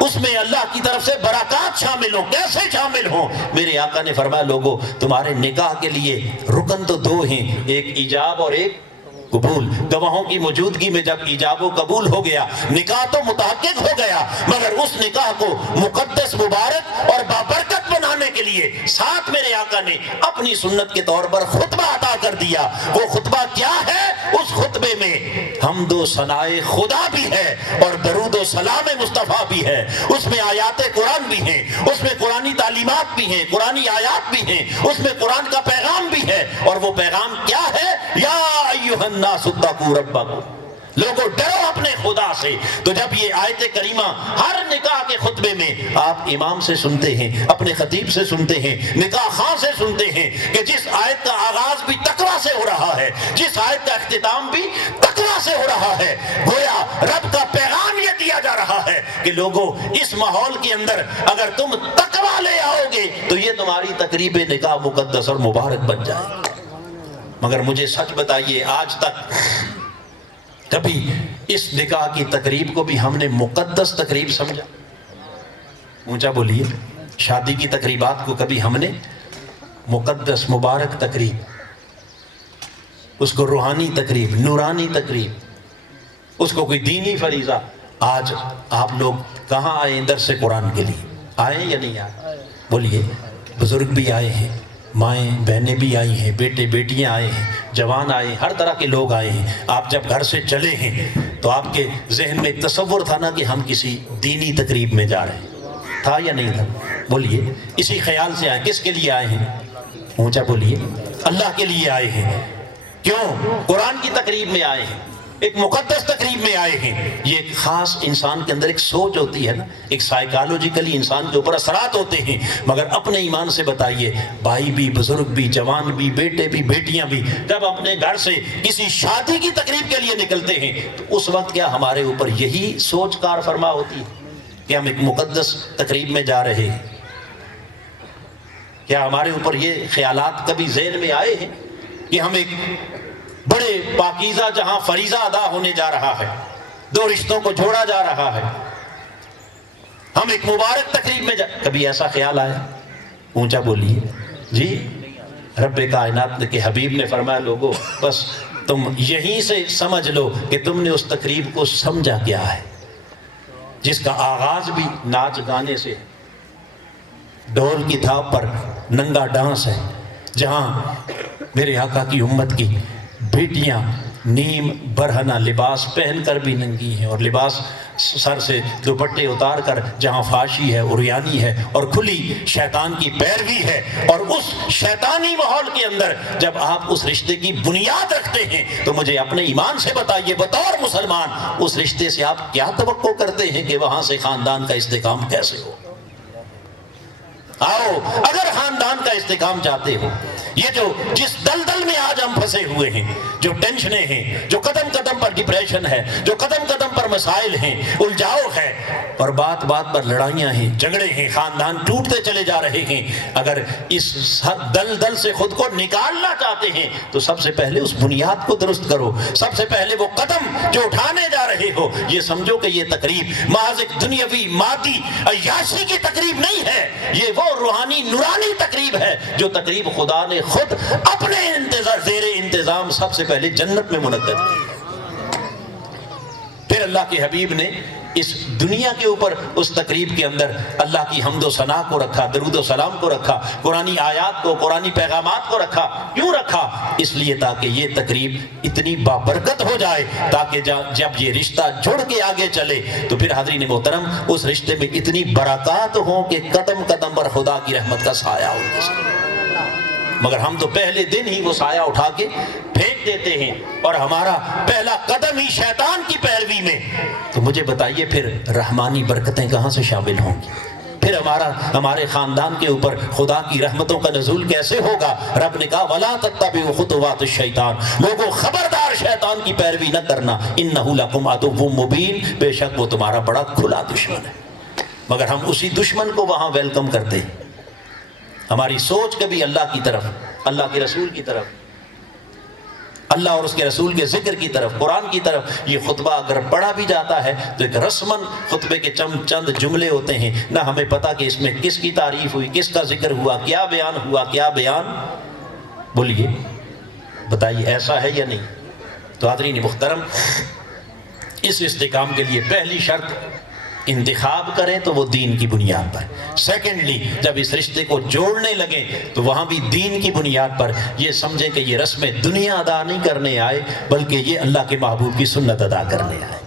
اس میں اللہ کی طرف سے برکات شامل ہوں. کیسے شامل ہوں؟ میرے آقا نے فرمایا لوگوں تمہارے نکاح کے لیے رکن تو دو ہیں, ایک ایجاب اور ایک قبول. گواہوں کی موجودگی میں جب ایجاب و قبول ہو گیا نکاح تو متحقق ہو گیا, مگر اس نکاح کو مقدس, مبارک اور بابرکت بنانے کے لیے ساتھ میرے آقا نے اپنی سنت کے طور پر خطبہ عطا کر دیا. وہ خطبہ کیا ہے؟ اس خطبے میں حمد و ثناء خدا بھی ہے اور درود و سلام مصطفیٰ بھی ہے. اس میں آیات قرآن بھی ہیں, اس میں قرآنی تعلیمات بھی ہیں, قرآنی آیات بھی ہیں, اس میں قرآن کا پیغام بھی ہے. اور وہ پیغام کیا ہے؟ یا ایھا الناس اتقوا ربکم, لوگوں ڈرو اپنے خدا سے. تو جب یہ آیت کریمہ ہر نکاح کے خطبے میں آپ امام سے سنتے ہیں, اپنے خطیب سے سنتے ہیں, نکاح خاں سے سنتے ہیں کہ جس آیت کا آغاز بھی تقویٰ سے ہو رہا ہے, جس آیت کا اختتام بھی تقویٰ سے ہو رہا ہے, گویا رب کا پیغام یہ دیا جا رہا ہے کہ لوگوں اس ماحول کے اندر اگر تم تقویٰ لے آؤ گے تو یہ تمہاری تقریب نکاح مقدس اور مبارک بن جائے گی. مگر مجھے سچ بتائیے آج تک کبھی اس نکاح کی تقریب کو بھی ہم نے مقدس تقریب سمجھا؟ اونچا بولیے. شادی کی تقریبات کو کبھی ہم نے مقدس, مبارک تقریب, اس کو روحانی تقریب, نورانی تقریب, اس کو کوئی دینی فریضہ. آج آپ لوگ کہاں آئے درس قرآن کے لیے؟ آئے یا نہیں آئے؟ بولیے. بزرگ بھی آئے ہیں, مائیں بہنیں بھی آئی ہیں, بیٹے بیٹیاں آئے ہیں, جوان آئے ہیں, ہر طرح کے لوگ آئے ہیں. آپ جب گھر سے چلے ہیں تو آپ کے ذہن میں ایک تصور تھا نا کہ ہم کسی دینی تقریب میں جا رہے ہیں, تھا یا نہیں تھا؟ بولیے. اسی خیال سے آئے. کس کے لیے آئے ہیں؟ اونچا بولیے. اللہ کے لیے آئے ہیں. کیوں؟ قرآن کی تقریب میں آئے ہیں, ایک مقدس تقریب میں آئے ہیں. یہ ایک خاص انسان کے اندر ایک سوچ ہوتی ہے نا, ایک سائیکالوجیکلی انسان کے اوپر اثرات ہوتے ہیں. مگر اپنے ایمان سے بتائیے, بھائی بھی, بزرگ بھی, جوان بھی, بیٹے بھی, بیٹیاں بھی, جب اپنے گھر سے کسی شادی کی تقریب کے لیے نکلتے ہیں تو اس وقت کیا ہمارے اوپر یہی سوچ کار فرما ہوتی ہے کہ ہم ایک مقدس تقریب میں جا رہے ہیں؟ کیا ہمارے اوپر یہ خیالات کبھی ذہن میں آئے ہیں کہ ہم ایک بڑے پاکیزہ جہاں فریضہ ادا ہونے جا رہا ہے, دو رشتوں کو جوڑا جا رہا ہے, ہم ایک مبارک تقریب میں کبھی ایسا خیال آیا؟ اونچا بولیے. جی. رب کائنات کے حبیب نے فرمایا لوگوں بس تم یہیں سے سمجھ لو کہ تم نے اس تقریب کو سمجھا کیا ہے جس کا آغاز بھی ناچ گانے سے, ڈھول کی تھاپ پر ننگا ڈانس ہے, جہاں میرے آقا کی امت کی بیٹیاں نیم برہنہ لباس پہن کر بھی ننگی ہیں, اور لباس سر سے دوپٹے اتار کر جہاں فاشی ہے, عریانی ہے اور کھلی شیطان کی پیروی ہے. اور اس شیطانی ماحول کے اندر جب آپ اس رشتے کی بنیاد رکھتے ہیں تو مجھے اپنے ایمان سے بتائیے بطور مسلمان اس رشتے سے آپ کیا توقع کرتے ہیں کہ وہاں سے خاندان کا استحکام کیسے ہو؟ آؤ اگر خاندان کا استحکام چاہتے ہو, یہ جو جس دلدل میں آج ہم پھنسے ہوئے ہیں, جو ٹینشنیں ہیں, جو قدم قدم پر ڈپریشن ہے, جو قدم قدم پر مسائل ہیں, الجھاؤ ہے اور بات بات پر لڑائیاں ہیں, جھگڑے ہیں, خاندان ٹوٹتے چلے جا رہے ہیں, اگر اس دلدل سے خود کو نکالنا چاہتے ہیں تو سب سے پہلے اس بنیاد کو درست کرو. سب سے پہلے وہ قدم جو اٹھانے جا رہے ہو یہ سمجھو کہ یہ تقریب محض ایک دنیاوی مادی عیاشی کی تقریب نہیں ہے, یہ وہ روحانی نورانی تقریب ہے جو تقریب خدا نے خود اپنے زیر انتظام سب سے پہلے جنت میں منعقد کی. پھر اللہ کے حبیب نے اس دنیا کے اوپر اس تقریب کے اندر اللہ کی حمد و ثنا کو رکھا, درود و سلام کو رکھا, قرآنی آیات کو, قرآنی پیغامات کو رکھا. کیوں رکھا؟ اس لیے تاکہ یہ تقریب اتنی بابرکت ہو جائے, تاکہ جب یہ رشتہ جڑ کے آگے چلے تو پھر حاضرین محترم اس رشتے میں اتنی برکات ہوں کہ قدم قدم پر خدا کی رحمت کا سایہ ہو. مگر ہم تو پہلے دن ہی وہ سایہ اٹھا کے پھینک دیتے ہیں اور ہمارا پہلا قدم ہی شیطان کی پیروی میں. تو مجھے بتائیے پھر رحمانی برکتیں کہاں سے شامل ہوں گی؟ پھر ہمارے خاندان کے اوپر خدا کی رحمتوں کا نزول کیسے ہوگا؟ رب نے کہا وَلَا تَتَّبِعُوا خُطُوَاتِ الشَّيْطَانِ، لوگوں خبردار شیطان کی پیروی نہ کرنا. إِنَّهُ لَكُمْ عَدُوٌّ مُبِينٌ، بے شک وہ تمہارا بڑا کھلا دشمن ہے. مگر ہم اسی دشمن کو وہاں ویلکم کرتے ہیں. ہماری سوچ کبھی اللہ کی طرف، اللہ کے رسول کی طرف، اللہ اور اس کے رسول کے ذکر کی طرف، قرآن کی طرف. یہ خطبہ اگر پڑھا بھی جاتا ہے تو ایک رسماً خطبے کے چند جملے ہوتے ہیں، نہ ہمیں پتہ کہ اس میں کس کی تعریف ہوئی، کس کا ذکر ہوا، کیا بیان ہوا، کیا بیان. بولیے بتائیے ایسا ہے یا نہیں؟ تو حاضرین محترم، اس استحکام کے لیے پہلی شرط انتخاب کریں تو وہ دین کی بنیاد پر. سیکنڈلی، جب اس رشتے کو جوڑنے لگیں تو وہاں بھی دین کی بنیاد پر یہ سمجھیں کہ یہ رسمیں دنیا ادا نہیں کرنے آئے بلکہ یہ اللہ کے محبوب کی سنت ادا کرنے آئے.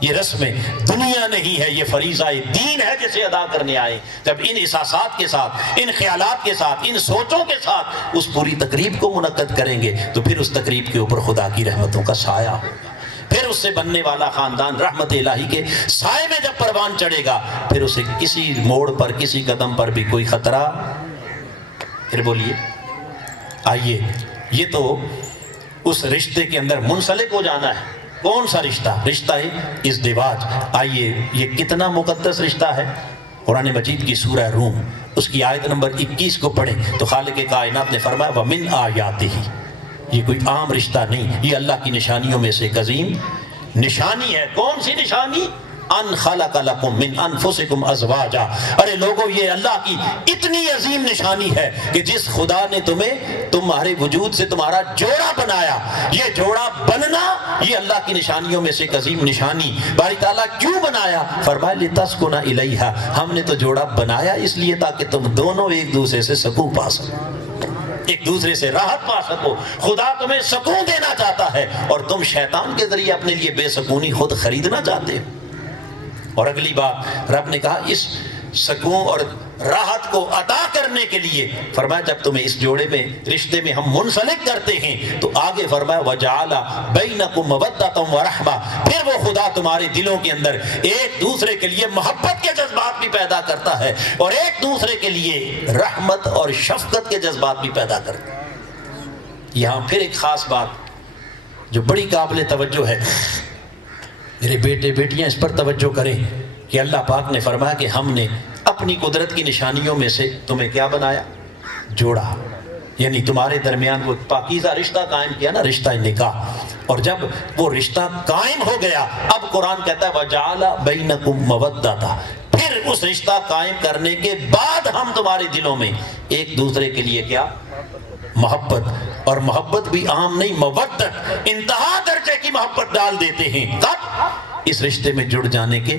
یہ رسمیں دنیا نہیں ہے، یہ فریضہ دین ہے جسے ادا کرنے آئے. جب ان احساسات کے ساتھ، ان خیالات کے ساتھ، ان سوچوں کے ساتھ اس پوری تقریب کو منعقد کریں گے تو پھر اس تقریب کے اوپر خدا کی رحمتوں کا سایہ ہوگا. پھر اس سے بننے والا خاندان رحمت الہی کے سائے میں جب پروان چڑھے گا، پھر اسے کسی موڑ پر، کسی قدم پر بھی کوئی خطرہ. پھر بولیے آئیے، یہ تو اس رشتے کے اندر منسلک ہو جانا ہے. کون سا رشتہ؟ رشتہ ہے ازدواج. آئیے، یہ کتنا مقدس رشتہ ہے. قرآن مجید کی سورہ روم اس کی آیت نمبر 21 کو پڑھیں تو خالق کائنات نے فرمایا وَمِنْ آیَاتِهِ، یہ کوئی عام رشتہ نہیں، یہ اللہ کی نشانیوں میں سے ایک عظیم نشانی ہے. کون سی نشانی؟ ان خلق لکم من انفسکم ازواجا. ارے لوگو، یہ اللہ کی اتنی عظیم نشانی ہے کہ جس خدا نے تمہارے وجود سے تمہارا جوڑا بنایا، یہ جوڑا بننا یہ اللہ کی نشانیوں میں سے ایک عظیم نشانی. باری تعالیٰ کیوں بنایا؟ فرمایا لتسکن الیہا، ہم نے تو جوڑا بنایا اس لیے تاکہ تم دونوں ایک دوسرے سے سکون پا سکو، ایک دوسرے سے راحت پا سکو. خدا تمہیں سکون دینا چاہتا ہے اور تم شیطان کے ذریعے اپنے لیے بے سکونی خود خریدنا چاہتے ہو. اور اگلی بات رب نے کہا اس سکون اور راحت کو عطا کرنے کے لیے فرمایا جب تمہیں اس جوڑے میں، رشتے میں ہم منسلک کرتے ہیں تو آگے فرمایا وَجَعَلَ بَيْنَكُمْ مَوَدَّةً وَرَحْمَةً، پھر وہ خدا تمہارے دلوں کے اندر ایک دوسرے کے لیے محبت کے جذبات بھی پیدا کرتا ہے اور ایک دوسرے کے لیے رحمت اور شفقت کے جذبات بھی پیدا کرتا ہے. یہاں پھر ایک خاص بات جو بڑی قابل توجہ ہے، میرے بیٹے بیٹیاں اس پر توجہ کریں کہ اللہ پاک نے فرمایا کہ ہم نے اپنی قدرت کی نشانیوں میں سے تمہیں کیا بنایا؟ جوڑا. یعنی تمہارے درمیان وہ پاکیزہ رشتہ قائم کیا نا، رشتہ نکاح. اور جب وہ رشتہ قائم ہو گیا، اب قرآن کہتا ہے وَجَعَلَ بَيْنَكُمْ مَوَدَّةً، پھر اس رشتہ قائم کرنے کے بعد ہم تمہارے دلوں میں ایک دوسرے کے لیے کیا؟ محبت. اور محبت بھی عام نہیں، مودت، انتہا درجے کی محبت ڈال دیتے ہیں. کب؟ اس رشتے میں جڑ جانے کے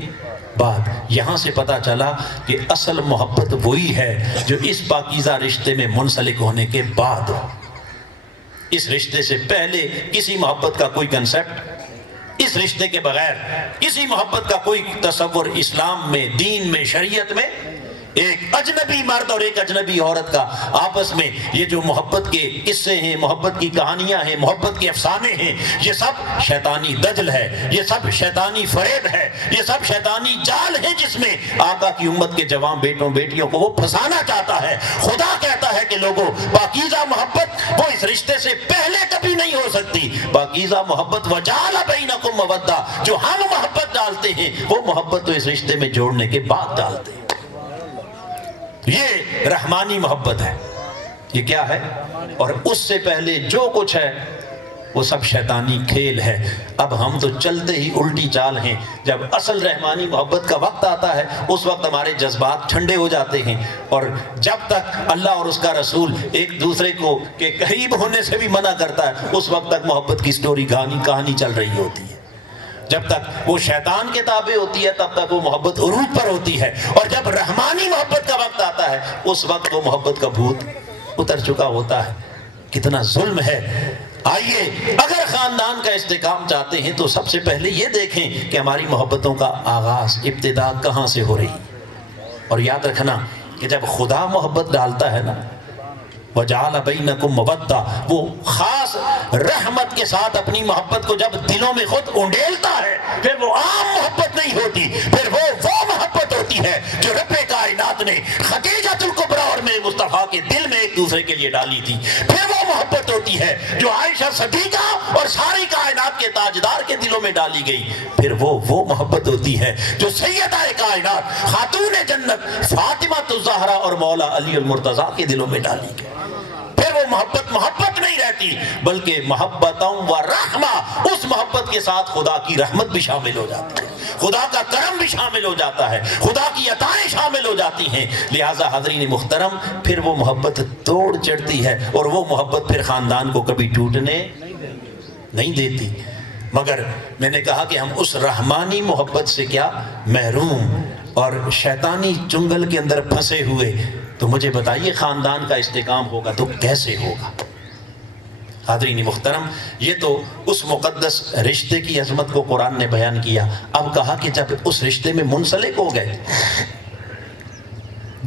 بعد. یہاں سے پتا چلا کہ اصل محبت وہی ہے جو اس پاکیزہ رشتے میں منسلک ہونے کے بعد ہو. اس رشتے سے پہلے کسی محبت کا کوئی کنسپٹ، اس رشتے کے بغیر کسی محبت کا کوئی تصور اسلام میں، دین میں، شریعت میں. ایک اجنبی مرد اور ایک اجنبی عورت کا آپس میں یہ جو محبت کے قصے ہیں، محبت کی کہانیاں ہیں، محبت کے افسانے ہیں، یہ سب شیطانی دجل ہے، یہ سب شیطانی فریب ہے، یہ سب شیطانی جال ہے جس میں آقا کی امت کے جوان بیٹوں بیٹیوں کو وہ پھنسانا چاہتا ہے. خدا کہتا ہے کہ لوگوں، پاکیزہ محبت وہ اس رشتے سے پہلے کبھی نہیں ہو سکتی. پاکیزہ محبت وَجَعَلَ بَيْنَكُمْ مَوَدَّةً، جو ہم محبت ڈالتے ہیں وہ محبت تو اس رشتے میں جوڑنے کے بعد ڈالتے ہیں. یہ رحمانی محبت ہے. یہ کیا ہے؟ اور اس سے پہلے جو کچھ ہے وہ سب شیطانی کھیل ہے. اب ہم تو چلتے ہی الٹی چال ہیں. جب اصل رحمانی محبت کا وقت آتا ہے اس وقت ہمارے جذبات ٹھنڈے ہو جاتے ہیں، اور جب تک اللہ اور اس کا رسول ایک دوسرے کو کے قریب ہونے سے بھی منع کرتا ہے اس وقت تک محبت کی سٹوری کہانی چل رہی ہوتی ہے. جب تک وہ شیطان کے تابع ہوتی ہے تب تک وہ محبت عروج پر ہوتی ہے، اور جب رحمانی محبت کا وقت آتا ہے اس وقت وہ محبت کا بھوت اتر چکا ہوتا ہے. کتنا ظلم ہے. آئیے، اگر خاندان کا استحکام چاہتے ہیں تو سب سے پہلے یہ دیکھیں کہ ہماری محبتوں کا آغاز، ابتدا کہاں سے ہو رہی. اور یاد رکھنا کہ جب خدا محبت ڈالتا ہے نا وَجَعَلَ بَيْنَكُمْ مَوَدَّةً، وہ خاص رحمت کے ساتھ اپنی محبت کو جب دلوں میں خود انڈیلتا ہے، پھر وہ عام محبت نہیں ہوتی، پھر وہ محبت ہوتی ہے جو رب کائنات نے خدیجۃ الکبریٰ اور میرے مصطفیٰ کے دل میں ایک دوسرے کے لیے ڈالی تھی، پھر وہ محبت ہوتی ہے جو عائشہ صدیقہ اور ساری کائنات کے تاجدار کے دلوں میں ڈالی گئی، پھر وہ محبت ہوتی ہے جو سیدہ کائنات خاتون جنت فاطمہ الزہرا اور مولا علی المرتضیٰ کے دلوں میں ڈالی گئی۔ پھر وہ محبت نہیں رہتی، بلکہ محبتوں و رحمہ، اس محبت کے ساتھ خدا کی رحمت بھی شامل ہو جاتی ہے، خدا کا کرم بھی شامل ہو جاتا ہے، خدا کی عطائیں شامل ہو جاتی ہیں۔ لہٰذا حضرین محترم، پھر وہ محبت توڑ چڑھتی ہے، اور وہ محبت پھر خاندان کو کبھی ٹوٹنے نہیں دیتی۔ مگر میں نے کہا کہ ہم اس رحمانی محبت سے کیا محروم اور شیطانی چنگل کے اندر پھنسے ہوئے، تو مجھے بتائیے خاندان کا استحکام ہوگا تو کیسے ہوگا؟ حاضرین محترم، یہ تو اس مقدس رشتے کی عظمت کو قرآن نے بیان کیا۔ اب کہا کہ جب اس رشتے میں منسلک ہو گئے،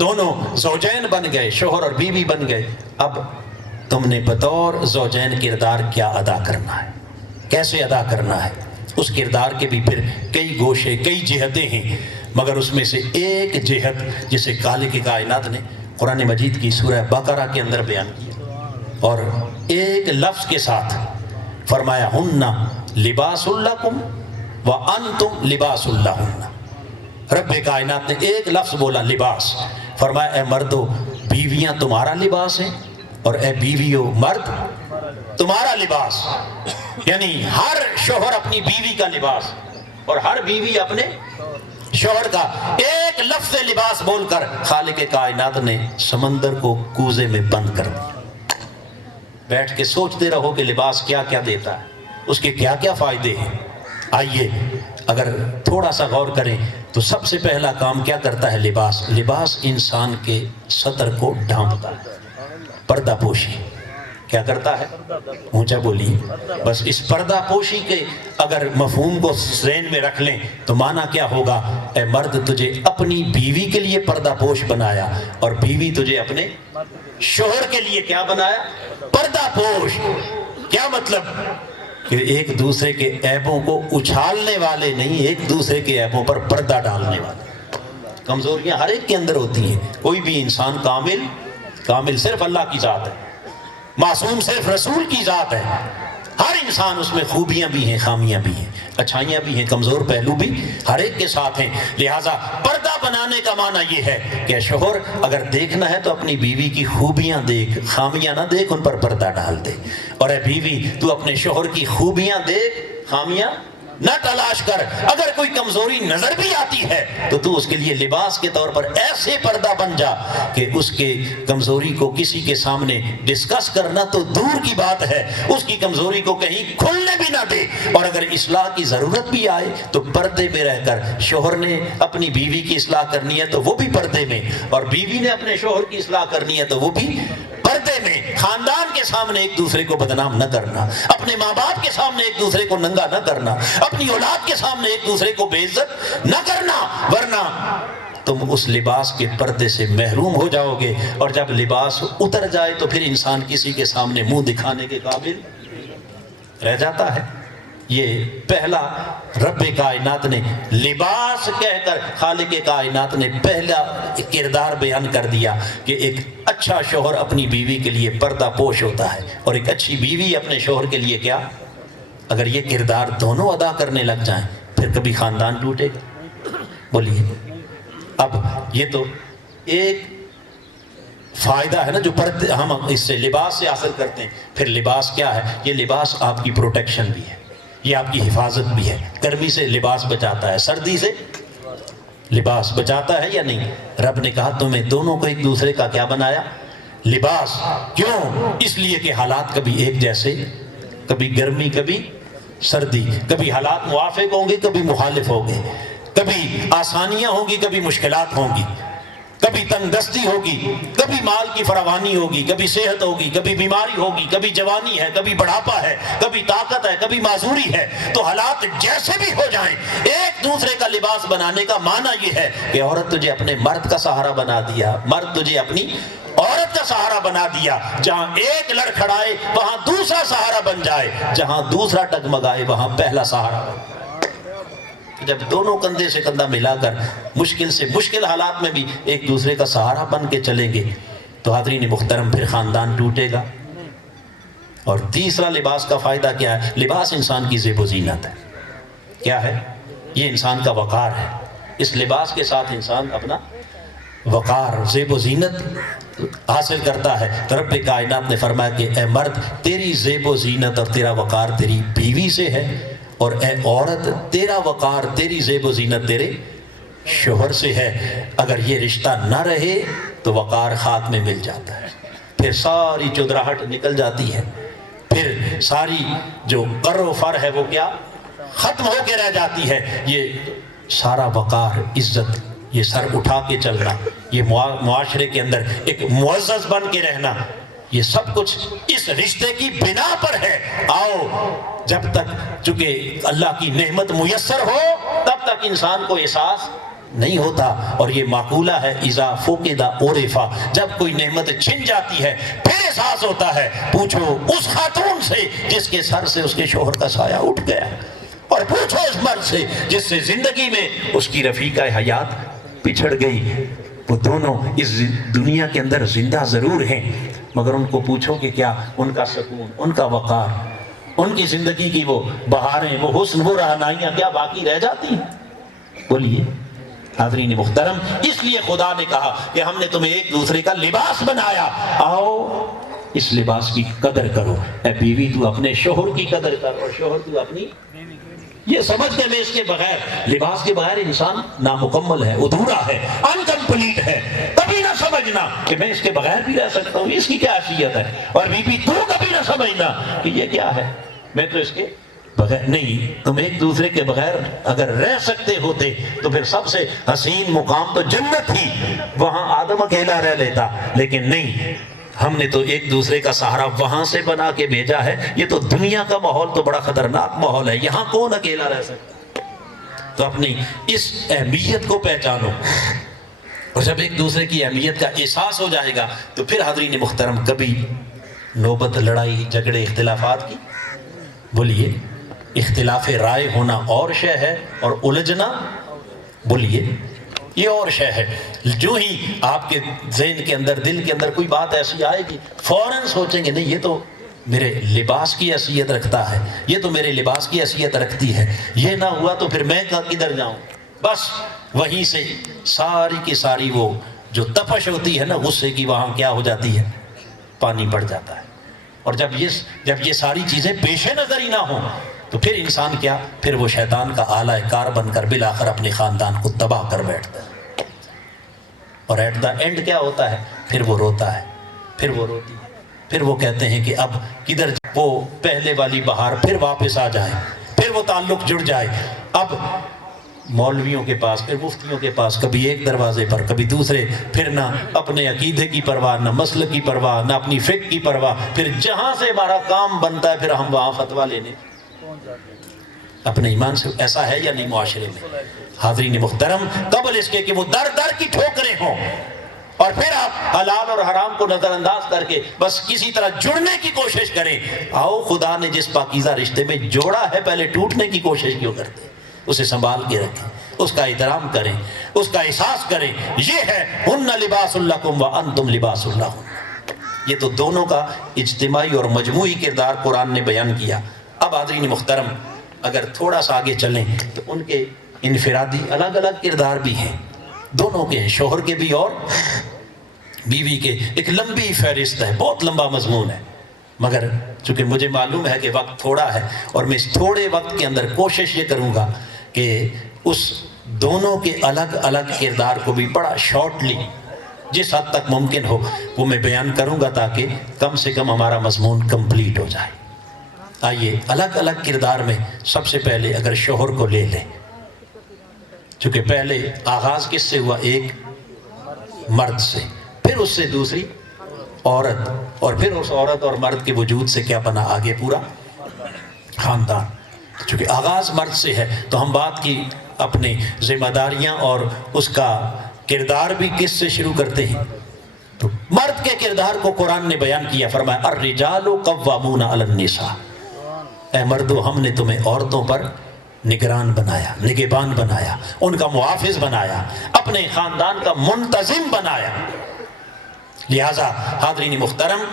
دونوں زوجین بن گئے، شوہر اور بیوی بن گئے، اب تم نے بطور زوجین کردار کیا ادا کرنا ہے، کیسے ادا کرنا ہے؟ اس کردار کے بھی پھر کئی گوشے، کئی جہتیں ہیں، مگر اس میں سے ایک جہت جسے خالق کائنات نے قرآن مجید کی سورہ بقرہ کے اندر بیان کیا، اور ایک لفظ کے ساتھ فرمایا ہن لباس لکم وانتم لباس لہن۔ رب کائنات نے ایک لفظ بولا، لباس، فرمایا اے مردو بیویاں تمہارا لباس ہیں، اور اے بیویو مرد تمہارا لباس۔ یعنی ہر شوہر اپنی بیوی کا لباس اور ہر بیوی اپنے شوہر کا۔ ایک لفظ لباس بول کر خالق کائنات نے سمندر کو کوزے میں بند کر دیا۔ بیٹھ کے سوچتے رہو کہ لباس کیا کیا دیتا ہے، اس کے کیا کیا فائدے ہیں۔ آئیے اگر تھوڑا سا غور کریں تو سب سے پہلا کام کیا کرتا ہے لباس؟ لباس انسان کے سطر کو ڈھانپتا ہے، پردہ پوشی۔ کیا کرتا ہے؟ اونچا بولی۔ بس اس پردہ پوشی کے اگر مفہوم کو ذہن میں رکھ لیں تو معنی کیا ہوگا؟ اے مرد تجھے اپنی بیوی کے لیے پردہ پوش بنایا، اور بیوی تجھے اپنے شوہر کے لیے کیا بنایا؟ پردہ پوش۔ کیا مطلب؟ کہ ایک دوسرے کے عیبوں کو اچھالنے والے نہیں، ایک دوسرے کے عیبوں پر پردہ ڈالنے والے۔ کمزوریاں ہر ایک کے اندر ہوتی ہیں، کوئی بھی انسان کامل صرف اللہ کی ذات ہے، معصوم صرف رسول کی ذات ہے۔ ہر انسان اس میں خوبیاں بھی ہیں، خامیاں بھی ہیں، اچھائیاں بھی ہیں، کمزور پہلو بھی ہر ایک کے ساتھ ہیں۔ لہٰذا پردہ بنانے کا معنی یہ ہے کہ شوہر اگر دیکھنا ہے تو اپنی بیوی کی خوبیاں دیکھ، خامیاں نہ دیکھ، ان پر پردہ ڈال دے۔ اور اے بیوی تو اپنے شوہر کی خوبیاں دیکھ، خامیاں نہ تلاش کر۔ اگر کوئی کمزوری نظر بھی آتی ہے تو تو اس کے لیے لباس کے طور پر ایسے پردہ بن جا کہ اس کے کمزوری کو کسی کے سامنے ڈسکس کرنا تو دور کی بات ہے، اس کی کمزوری کو کہیں کھلنے بھی نہ دے۔ اور اگر اصلاح کی ضرورت بھی آئے تو پردے میں رہ کر، شوہر نے اپنی بیوی کی اصلاح کرنی ہے تو وہ بھی پردے میں، اور بیوی نے اپنے شوہر کی اصلاح کرنی ہے تو وہ بھی پردے میں۔ خاندان کے سامنے ایک دوسرے کو بدنام نہ کرنا، اپنے ماں باپ کے سامنے ایک دوسرے کو ننگا نہ کرنا، اپنی اولاد کے سامنے ایک دوسرے کو بے عزت نہ کرنا، ورنہ تم اس لباس کے پردے سے محروم ہو جاؤ گے۔ اور جب لباس اتر جائے تو پھر انسان کسی کے سامنے منہ دکھانے کے قابل رہ جاتا ہے۔ یہ پہلا رب کائنات نے لباس کہہ کر، خالق کائنات نے پہلا کردار بیان کر دیا کہ ایک اچھا شوہر اپنی بیوی کے لیے پردہ پوش ہوتا ہے، اور ایک اچھی بیوی اپنے شوہر کے لیے کیا؟ اگر یہ کردار دونوں ادا کرنے لگ جائیں پھر کبھی خاندان ٹوٹے گا؟ بولیے۔ اب یہ تو ایک فائدہ ہے نا جو پردے ہم اس سے لباس سے حاصل کرتے ہیں۔ پھر لباس کیا ہے؟ یہ لباس آپ کی پروٹیکشن بھی ہے، یہ آپ کی حفاظت بھی ہے۔ گرمی سے لباس بچاتا ہے، سردی سے لباس بچاتا ہے یا نہیں؟ رب نے کہا تمہیں دونوں کو ایک دوسرے کا کیا بنایا؟ لباس۔ کیوں؟ اس لیے کہ حالات کبھی ایک جیسے، کبھی گرمی کبھی سردی، کبھی حالات موافق ہوں گے کبھی مخالف ہوں گے، کبھی آسانیاں ہوں گی کبھی مشکلات ہوں گی، کبھی تنگ دستی ہوگی، کبھی مال کی فراوانی ہوگی، کبھی صحت ہوگی، کبھی بیماری ہوگی، کبھی جوانی ہے، کبھی بڑھاپا ہے، کبھی طاقت ہے، کبھی معذوری ہے۔ تو حالات جیسے بھی ہو جائیں، ایک دوسرے کا لباس بنانے کا معنی یہ ہے کہ عورت تجھے اپنے مرد کا سہارا بنا دیا، مرد تجھے اپنی عورت عورت کا سہارا بنا دیا، جہاں ایک لڑ کھڑائے وہاں دوسرا سہارا بن جائے، جہاں دوسرا ٹگمگائے وہاں پہلا سہارا بن جائے۔ جب دونوں کندھے سے کندھا ملا کر مشکل سے مشکل حالات میں بھی ایک دوسرے کا سہارا بن کے چلیں گے تو حاضرین محترم پھر خاندان ٹوٹے گا۔ اور تیسرا لباس کا فائدہ کیا ہے؟ لباس انسان کی زیب و زینت ہے۔ کیا ہے؟ یہ انسان کا وقار ہے۔ اس لباس کے ساتھ انسان اپنا وقار، زیب و زینت حاصل کرتا ہے۔ تو رب کائنات نے فرمایا کہ اے مرد، تیری زیب و زینت اور تیرا وقار تیری بیوی سے ہے، اور اے عورت، تیرا وقار، تیری زیب و زینت تیرے شوہر سے ہے۔ اگر یہ رشتہ نہ رہے تو وقار خاک میں مل جاتا ہے، پھر ساری چودراہٹ نکل جاتی ہے، پھر ساری جو قر و فر ہے وہ کیا ختم ہو کے رہ جاتی ہے۔ یہ سارا وقار، عزت، یہ سر اٹھا کے چلنا، یہ معاشرے کے اندر ایک معزز بن کے رہنا، یہ سب کچھ اس رشتے کی بنا پر ہے۔ آؤ، جب تک چونکہ اللہ کی نعمت میسر ہو تب تک انسان کو احساس نہیں ہوتا، اور یہ معقولہ ہے اذا فقد عرفا، جب کوئی نعمت چھن جاتی ہے پھر احساس ہوتا ہے۔ پوچھو اس خاتون سے جس کے سر سے اس کے شوہر کا سایہ اٹھ گیا، اور پوچھو اس مرد سے جس سے زندگی میں اس کی رفیقہ حیات پچھڑ گئی۔ وہ دونوں اس دنیا کے اندر زندہ ضرور ہیں، مگر ان کو پوچھو کہ کیا ان کا سکون، ان کا وقار، ان کی زندگی کی وہ بہاریں، وہ حسن، وہ رہنائیاں کیا باقی رہ جاتی ہیں؟ بولیے حاضرین محترم، اس لیے خدا نے کہا کہ ہم نے تمہیں ایک دوسرے کا لباس بنایا، آؤ اس لباس کی قدر کرو۔ اے بیوی، تو اپنے شوہر کی قدر کر، اور شوہر تو اپنی۔ یہ سمجھ کے میں اس کے بغیر، لباس کے بغیر انسان نامکمل ہے، ادھورا ہے، انکمپلیٹ ہے۔ کبھی نہ سمجھنا کہ میں اس کے بغیر بھی رہ سکتا ہوں، اس کی کیا حیثیت ہے، اور بیوی تو کبھی نہ سمجھنا کہ یہ کیا ہے، میں تو اس کے بغیر نہیں۔ تم ایک دوسرے کے بغیر اگر رہ سکتے ہوتے تو پھر سب سے حسین مقام تو جنت ہی، وہاں آدم اکیلا رہ لیتا، لیکن نہیں، ہم نے تو ایک دوسرے کا سہارا وہاں سے بنا کے بھیجا ہے۔ یہ تو دنیا کا ماحول تو بڑا خطرناک ماحول ہے، یہاں کون اکیلا رہ سکتا؟ تو اپنی اس اہمیت کو پہچانو، اور جب ایک دوسرے کی اہمیت کا احساس ہو جائے گا تو پھر حاضرین محترم کبھی نوبت لڑائی جھگڑے اختلافات کی، بولیے اختلاف رائے ہونا اور شے ہے، اور الجھنا، بولیے یہ اور شے ہے۔ جو ہی آپ کے ذہن کے اندر، دل کے اندر کوئی بات ایسی آئے گی، فوراً سوچیں گے نہیں یہ تو میرے لباس کی حیثیت رکھتا ہے، یہ تو میرے لباس کی حیثیت رکھتی ہے، یہ نہ ہوا تو پھر میں کدھر جاؤں؟ بس وہیں سے ساری کی ساری وہ جو تپش ہوتی ہے نا غصے کی، وہاں کیا ہو جاتی ہے، پانی پڑ جاتا ہے۔ اور جب یہ ساری چیزیں پیش نظر ہی نہ ہوں تو پھر انسان کیا، پھر وہ شیطان کا آلہ کار بن کر بالآخر اپنے خاندان کو تباہ کر بیٹھتا ہے، اور ایٹ دا اینڈ کیا ہوتا ہے، پھر وہ روتا ہے، پھر وہ روتی ہے، پھر وہ کہتے ہیں کہ اب کدھر وہ پہلے والی بہار پھر واپس آ جائے، پھر وہ تعلق جڑ جائے۔ اب مولویوں کے پاس، پھر مفتیوں کے پاس، کبھی ایک دروازے پر کبھی دوسرے، پھر نہ اپنے عقیدے کی پرواہ، نہ مسلک کی پرواہ، نہ اپنی فقہ کی پرواہ، پھر جہاں سے ہمارا کام بنتا ہے پھر ہم وہاں فتویٰ لینے اپنے ایمان سے۔ ایسا ہے یا نہیں معاشرے میں؟ حاضرین محترم، قبل اس کے کہ وہ در در کی ٹھوکریں ہوں اور پھر آپ حلال اور حرام کو نظر انداز کر کے بس کسی طرح جڑنے کی کوشش کریں، آؤ خدا نے جس پاکیزہ رشتے میں جوڑا ہے پہلے ٹوٹنے کی کوشش کیوں کرتے؟ اسے سنبھال کے رکھیں، اس کا احترام کریں، اس کا احساس کریں۔ یہ ہے ہن لباس لکم وانتم لباس لہن، یہ تو دونوں کا اجتماعی اور مجموعی کردار قرآن نے بیان کیا۔ اب حاضرین محترم اگر تھوڑا سا آگے چلیں تو ان کے انفرادی الگ الگ کردار بھی ہیں، دونوں کے ہیں، شوہر کے بھی اور بیوی کے۔ ایک لمبی فہرست ہے، بہت لمبا مضمون ہے، مگر چونکہ مجھے معلوم ہے کہ وقت تھوڑا ہے اور میں اس تھوڑے وقت کے اندر کوشش یہ کروں گا کہ اس دونوں کے الگ الگ کردار کو بھی بڑا شارٹلی جس حد تک ممکن ہو وہ میں بیان کروں گا تاکہ کم سے کم ہمارا مضمون کمپلیٹ ہو جائے۔ آئیے الگ الگ کردار میں سب سے پہلے اگر شوہر کو لے لیں، چونکہ پہلے آغاز کس سے ہوا؟ ایک مرد سے، پھر اس سے دوسری عورت، اور پھر اس عورت اور مرد کے وجود سے کیا بنا آگے پورا خاندان۔ چونکہ آغاز مرد سے ہے تو ہم بات کی اپنی ذمہ داریاں اور اس کا کردار بھی کس سے شروع کرتے ہیں؟ تو مرد کے کردار کردار کو قرآن نے بیان کیا، فرمایا الرجال قوامون علی النساء، اے مردو ہم نے تمہیں عورتوں پر نگران بنایا، نگہبان بنایا، ان کا محافظ بنایا، اپنے خاندان کا منتظم بنایا۔ لہذا حاضرین محترم،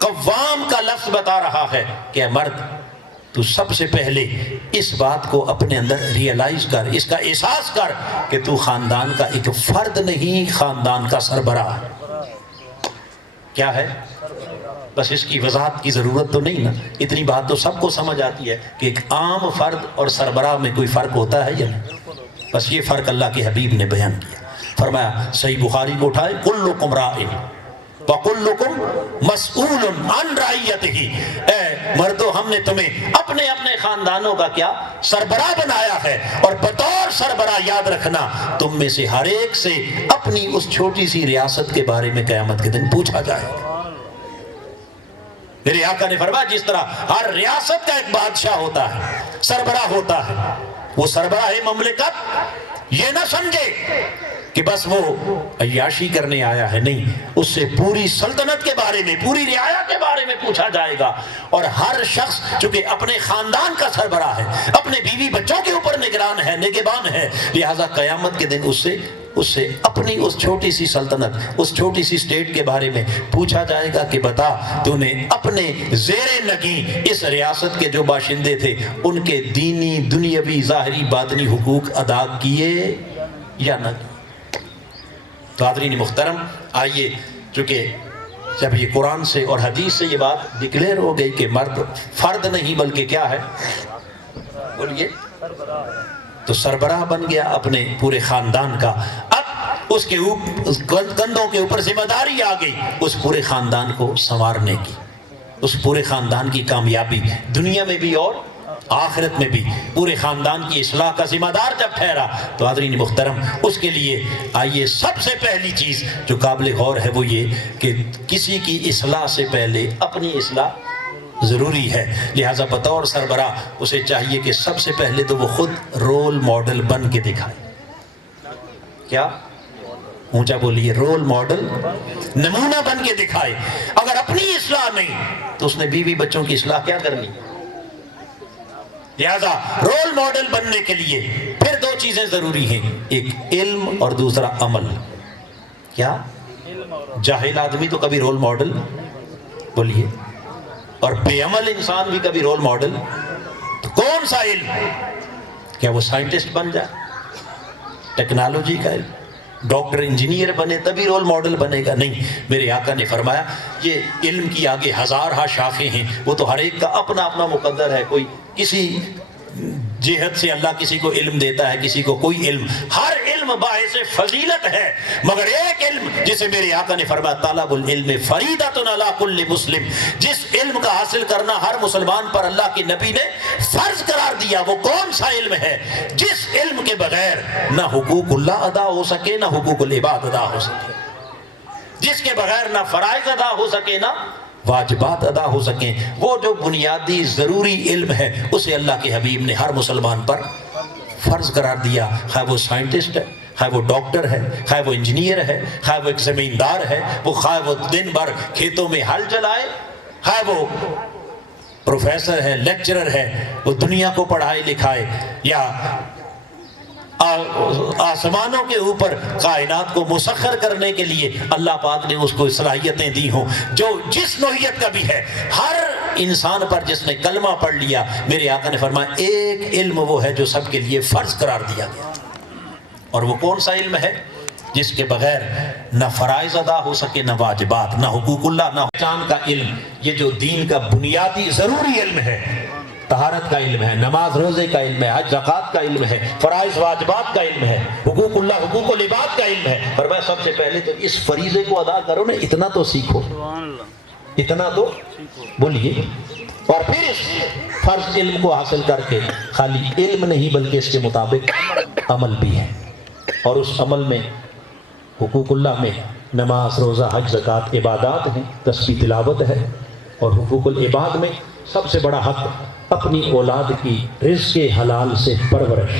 قوام کا لفظ بتا رہا ہے کہ اے مرد تو سب سے پہلے اس بات کو اپنے اندر ریئلائز کر، اس کا احساس کر کہ تو خاندان کا ایک فرد نہیں، خاندان کا سربراہ کیا ہے؟ بس اس کی وضاحت کی ضرورت تو نہیں نا، اتنی بات تو سب کو سمجھ آتی ہے کہ ایک عام فرد اور سربراہ میں کوئی فرق ہوتا ہے یا نہیں؟ بس یہ فرق اللہ کے حبیب نے بیان کیا۔ فرمایا صحیح بخاری کو اٹھائے، کلکم راع وَكُلُّكُمْ مَسْئُولٌ عَنْ رَعِيَّتِهِ، اے مردو ہم نے تمہیں اپنے اپنے خاندانوں کا کیا سربراہ بنایا ہے، اور بطور سربراہ یاد رکھنا تم میں سے ہر ایک سے اپنی اس چھوٹی سی ریاست کے بارے میں قیامت کے دن پوچھا جائے گا۔ میرے آقا نے فرمایا جس طرح ہر ریاست کا ایک بادشاہ ہوتا ہے، سربراہ ہوتا ہے، وہ سربراہ مملکت یہ نہ سمجھے کہ بس وہ عیاشی کرنے آیا ہے، نہیں، اس سے پوری سلطنت کے بارے میں، پوری رعایا کے بارے میں پوچھا جائے گا۔ اور ہر شخص چونکہ اپنے خاندان کا سربراہ ہے، اپنے بیوی بچوں کے اوپر نگران ہے، نگہبان ہے، لہٰذا قیامت کے دن اس سے اپنی اس چھوٹی سی سلطنت، اس چھوٹی سی اسٹیٹ کے بارے میں پوچھا جائے گا کہ بتا تو نے اپنے زیر نگیں اس ریاست کے جو باشندے تھے ان کے دینی، دنیاوی، ظاہری، باطنی حقوق ادا کیے یا نہ کیے۔ تو حاضرین محترم، آئیے، چونکہ جب یہ قرآن سے اور حدیث سے یہ بات ڈکلیئر ہو گئی کہ مرد فرد نہیں بلکہ کیا ہے، بولیے، تو سربراہ بن گیا اپنے پورے خاندان کا۔ اب اس کے کندھوں کے اوپر ذمہ داری آ گئی اس پورے خاندان کو سنوارنے کی، اس پورے خاندان کی کامیابی دنیا میں بھی اور آخرت میں بھی، پورے خاندان کی اصلاح کا ذمہ دار جب ٹھہرا تو حاضرین محترم اس کے لیے آئیے سب سے پہلی چیز جو قابل غور ہے وہ یہ کہ کسی کی اصلاح سے پہلے اپنی اصلاح ضروری ہے۔ لہٰذا بطور سربراہ اسے چاہیے کہ سب سے پہلے تو وہ خود رول ماڈل بن کے دکھائے۔ کیا؟ اونچا بولیے، رول ماڈل، نمونہ بن کے دکھائے۔ اگر اپنی اصلاح نہیں تو اس نے بیوی بچوں کی اصلاح کیا کرنی؟ لہذا رول ماڈل بننے کے لیے پھر دو چیزیں ضروری ہیں، ایک علم اور دوسرا عمل۔ کیا؟ جاہل آدمی تو کبھی رول ماڈل، بولیے، اور بے عمل انسان بھی کبھی رول ماڈل۔ تو کون سا علم؟ کیا وہ سائنٹسٹ بن جائے، ٹیکنالوجی کا علم، ڈاکٹر انجینئر بنے تبھی رول ماڈل بنے گا؟ نہیں، میرے آقا نے فرمایا یہ علم کی آگے ہزارہ شاخیں ہیں، وہ تو ہر ایک کا اپنا اپنا مقدر ہے، کوئی کسی جہت سے اللہ کسی کو علم دیتا ہے، کسی کو کوئی علم، ہر علم باعث فضیلت ہے، مگر ایک علم جسے میرے آقا نے فرمایا طلب العلم فریضۃ علی کل مسلم، جس علم کا حاصل کرنا ہر مسلمان پر اللہ کے نبی نے فرض قرار دیا، وہ کون سا علم ہے؟ جس علم کے بغیر نہ حقوق اللہ ادا ہو سکے نہ حقوق العباد ادا ہو سکے، جس کے بغیر نہ فرائض ادا ہو سکے نہ واجبات ادا ہو سکیں، وہ جو بنیادی ضروری علم ہے اسے اللہ کے حبیب نے ہر مسلمان پر فرض قرار دیا، خواہ وہ سائنٹسٹ ہے، خواہ وہ ڈاکٹر ہے، خواہ وہ انجینئر ہے، خواہ وہ ایک زمیندار ہے، خواہ وہ دن بھر کھیتوں میں ہل چلائے، خواہ وہ پروفیسر ہے، لیکچرر ہے، وہ دنیا کو پڑھائے لکھائے، یا آسمانوں کے اوپر کائنات کو مسخر کرنے کے لیے اللہ پاک نے اس کو صلاحیتیں دی ہوں، جو جس نوعیت کا بھی ہے، ہر انسان پر جس نے کلمہ پڑھ لیا، میرے آقا نے فرمایا ایک علم وہ ہے جو سب کے لیے فرض قرار دیا گیا، اور وہ کون سا علم ہے؟ جس کے بغیر نہ فرائض ادا ہو سکے نہ واجبات، نہ حقوق اللہ، نہ پہچان کا علم۔ یہ جو دین کا بنیادی ضروری علم ہے، طہارت کا علم ہے، نماز روزے کا علم ہے، حج زکوٰۃ کا علم ہے، فرائض واجبات کا علم ہے، حقوق اللہ حقوق العباد کا علم ہے، فرمایا سب سے پہلے تو اس فریضے کو ادا کرو نا، اتنا تو سیکھو، اتنا تو بولیے، اور پھر اس فرض علم کو حاصل کر کے خالی علم نہیں بلکہ اس کے مطابق عمل بھی ہے، اور اس عمل میں حقوق اللہ میں نماز روزہ حج زکوٰۃ عبادات ہیں، تسبیح تلاوت ہے، اور حقوق العباد میں سب سے بڑا حق اپنی اولاد کی رزق حلال سے پرورش۔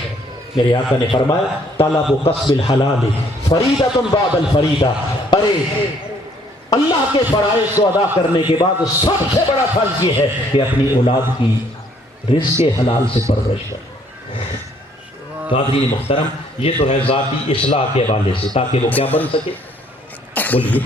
میرے آقا نے فرمایا طلب قصب الحلال فریضۃ بعد الفریضہ، ارے اللہ کے فرائض کو ادا کرنے کے بعد سب سے بڑا فرض یہ ہے کہ اپنی اولاد کی رزق حلال سے پرورش کرے۔ قادرین محترم، یہ تو ہے ذاتی اصلاح کے حوالے سے، تاکہ وہ کیا بن سکے، بولیے،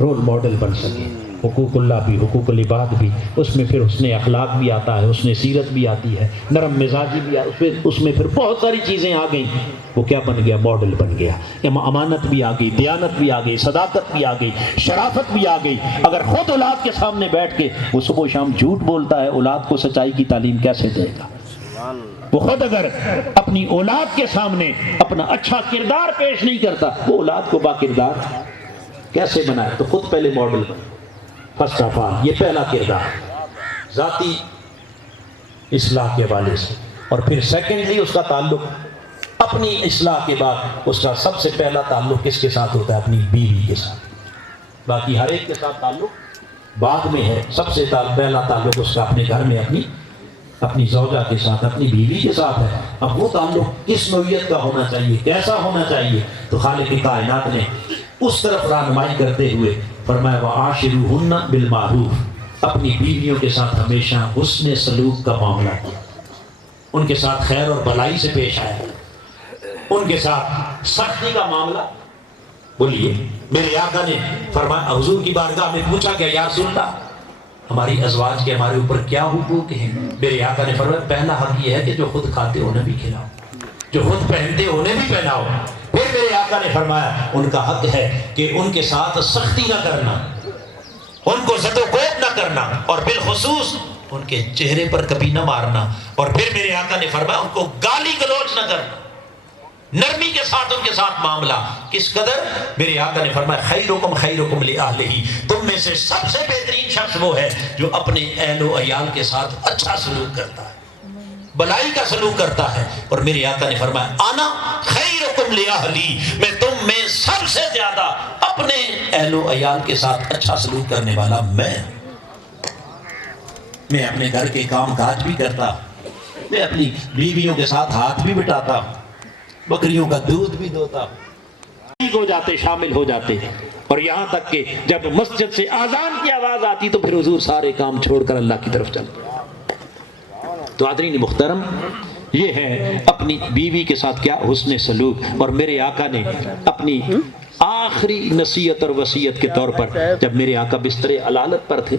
رول ماڈل بن سکے۔ حقوق اللہ بھی، حقوق العباد بھی، اس میں پھر حسن اخلاق بھی آتا ہے، حسن سیرت بھی آتی ہے، نرم مزاجی بھی اس میں پھر بہت ساری چیزیں آ گئیں۔ وہ کیا بن گیا، ماڈل بن گیا۔ امانت بھی آ گئی، دیانت بھی آ گئی، صداقت بھی آ گئی، شرافت بھی آ گئی۔ اگر خود اولاد کے سامنے بیٹھ کے وہ صبح و شام جھوٹ بولتا ہے، اولاد کو سچائی کی تعلیم کیسے دے گا؟ وہ خود اگر اپنی اولاد کے سامنے اپنا اچھا کردار پیش نہیں کرتا، وہ اولاد کو با کردار کیسے بنائے؟ تو خود پہلے ماڈل بنے۔ فرسٹ آف آل یہ پہلا کردار ذاتی اصلاح کے حوالے سے، اور پھر سیکنڈلی اس کا تعلق اپنی اصلاح کے بعد اس کا سب سے پہلا تعلق کس کے ساتھ ہوتا ہے؟ اپنی بیوی کے ساتھ۔ باقی ہر ایک کے ساتھ تعلق بعد میں ہے، سب سے پہلا تعلق اس کا اپنے گھر میں اپنی زوجہ کے ساتھ، اپنی بیوی کے ساتھ ہے۔ اب وہ تعلق کس نوعیت کا ہونا چاہیے، کیسا ہونا چاہیے؟ تو خالق کائنات نے اس طرف رہنمائی کرتے ہوئے فرمایا وَعَاشِرُوهُنَّ بِالْمَعْرُوفِ، اپنی بیویوں کے ساتھ ہمیشہ حسن سلوک کا معاملہ کیا، ان کے ساتھ خیر اور بھلائی سے پیش آیا، ان کے ساتھ سختی کا معاملہ۔ بولیے، میرے آقا نے فرمایا، حضور کی بارگاہ میں پوچھا کہ یا رسول اللہ، ہماری ازواج کے ہمارے اوپر کیا حقوق ہیں؟ میرے آقا نے فرمایا، پہلا حق یہ ہے کہ جو خود کھاتے انہیں بھی کھلاؤ، جو خود پہنتے انہیں بھی پہناؤ۔ پھر میرے آقا نے فرمایا، ان کا حق ہے کہ ان کے ساتھ سختی نہ کرنا، ان کو زد و کوب نہ کرنا، اور بالخصوص ان کے چہرے پر کبھی نہ مارنا۔ اور پھر میرے آقا نے فرمایا، ان کو گالی گلوچ نہ کرنا، نرمی کے ساتھ ان کے ساتھ معاملہ۔ کس قدر؟ میرے آقا نے فرمایا، خیرکم خیرکم لأہلہ، تم میں سے سب سے بہترین شخص وہ ہے جو اپنے اہل و عیال کے ساتھ اچھا سلوک کرتا ہے، بلائی کا سلوک کرتا ہے۔ اور میرے آقا نے فرمایا، انا خیرکم لأہلی، میں تم میں سب سے زیادہ اپنے اہل و عیال کے ساتھ اچھا سلوک کرنے والا میں اپنے گھر کے کام کاج بھی کرتا، میں اپنی بیویوں کے ساتھ ہاتھ بھی بٹاتا، بکریوں کا دودھ بھی دوتا، ہو جاتے، شامل ہو جاتے۔ اور یہاں تک کہ جب مسجد سے اذان کی آواز آتی تو پھر حضور سارے کام چھوڑ کر اللہ کی طرف چلتے۔ تو حضرین محترم، یہ ہے اپنی بیوی کے ساتھ کیا حسن سلوک۔ اور میرے آقا نے اپنی آخری نصیحت اور وصیت کے طور پر، جب میرے آقا بستر علالت پر تھے،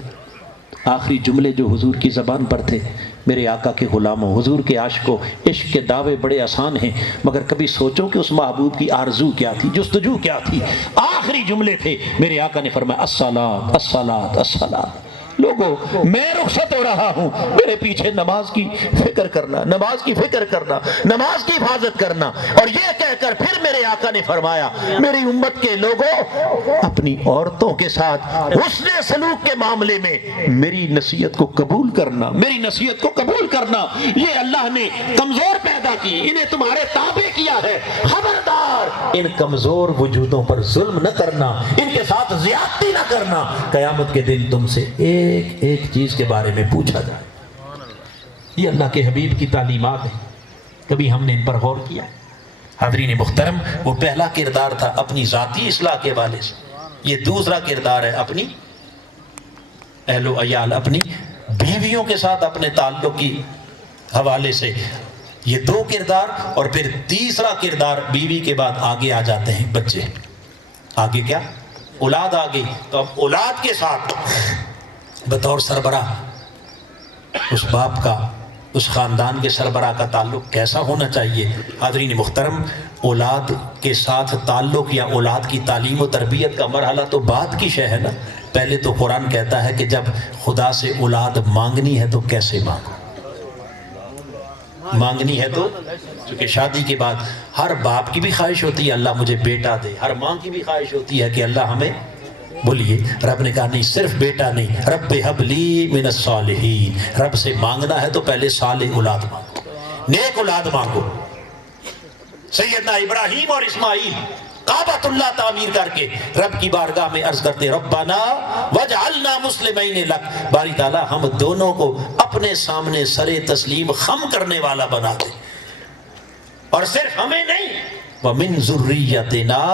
آخری جملے جو حضور کی زبان پر تھے، میرے آقا کے غلاموں، حضور کے عاشقوں، عشق کے دعوے بڑے آسان ہیں، مگر کبھی سوچو کہ اس محبوب کی آرزو کیا تھی، جستجو کیا تھی۔ آخری جملے تھے، میرے آقا نے فرمایا، الصلاۃ الصلاۃ الصلاۃ، لوگوں میں رخصت ہو رہا ہوں، میرے پیچھے نماز کی فکر کرنا، نماز کی فکر کرنا، نماز کی حفاظت کرنا۔ اور یہ کہہ کر پھر میرے آقا نے فرمایا، میری امت کے لوگوں، اپنی عورتوں کے ساتھ حسن سلوک کے معاملے میں میری نصیحت کو قبول کرنا، میری نصیحت کو قبول کرنا۔ یہ اللہ نے کمزور پیدا کی، انہیں تمہارے تابع کیا ہے، خبردار ان کمزور وجودوں پر ظلم نہ کرنا، ان کے ساتھ زیادتی نہ کرنا، قیامت کے دن تم سے ایک چیز کے بارے میں پوچھا جائے۔ یہ اللہ کے حبیب کی تعلیمات ہیں، کبھی ہم نے ان پر غور کیا؟ حضرین محترم، وہ پہلا کردار تھا اپنی ذاتی اصلاح کے حوالے سے، یہ دوسرا کردار ہے اپنی اہل و عیال، اپنی بیویوں کے ساتھ اپنے تعلق کی حوالے سے۔ یہ دو کردار، اور پھر تیسرا کردار بیوی کے بعد آگے آ جاتے ہیں بچے۔ آگے کیا؟ اولاد آ گئی، تو اب اولاد کے ساتھ بطور سربراہ اس باپ کا، اس خاندان کے سربراہ کا تعلق کیسا ہونا چاہیے؟ حاضرین محترم، اولاد کے ساتھ تعلق یا اولاد کی تعلیم و تربیت کا مرحلہ تو بعد کی شے ہے نا۔ پہلے تو قرآن کہتا ہے کہ جب خدا سے اولاد مانگنی ہے تو کیسے مانگو، مانگنی ہے تو، چونکہ شادی کے بعد ہر باپ کی بھی خواہش ہوتی ہے اللہ مجھے بیٹا دے، ہر ماں کی بھی خواہش ہوتی ہے کہ اللہ ہمیں، بولیے، رب نے کہا نہیں، صرف بیٹا نہیں، رب حب لی من الصالحین، رب سے مانگنا ہے تو پہلے صالح اولاد مانگو، نیک اولاد مانگو۔ سیدنا ابراہیم اور اسماعیل کعبۃ اللہ تعمیر کر کے رب کی بارگاہ میں عرض کرتے، ربنا وجعلنا مسلمین لک، باری تعالیٰ ہم دونوں کو اپنے سامنے سر تسلیم خم کرنے والا بنا دے، اور صرف ہمیں نہیں، وَمِن ذُرِّيَّتِنَا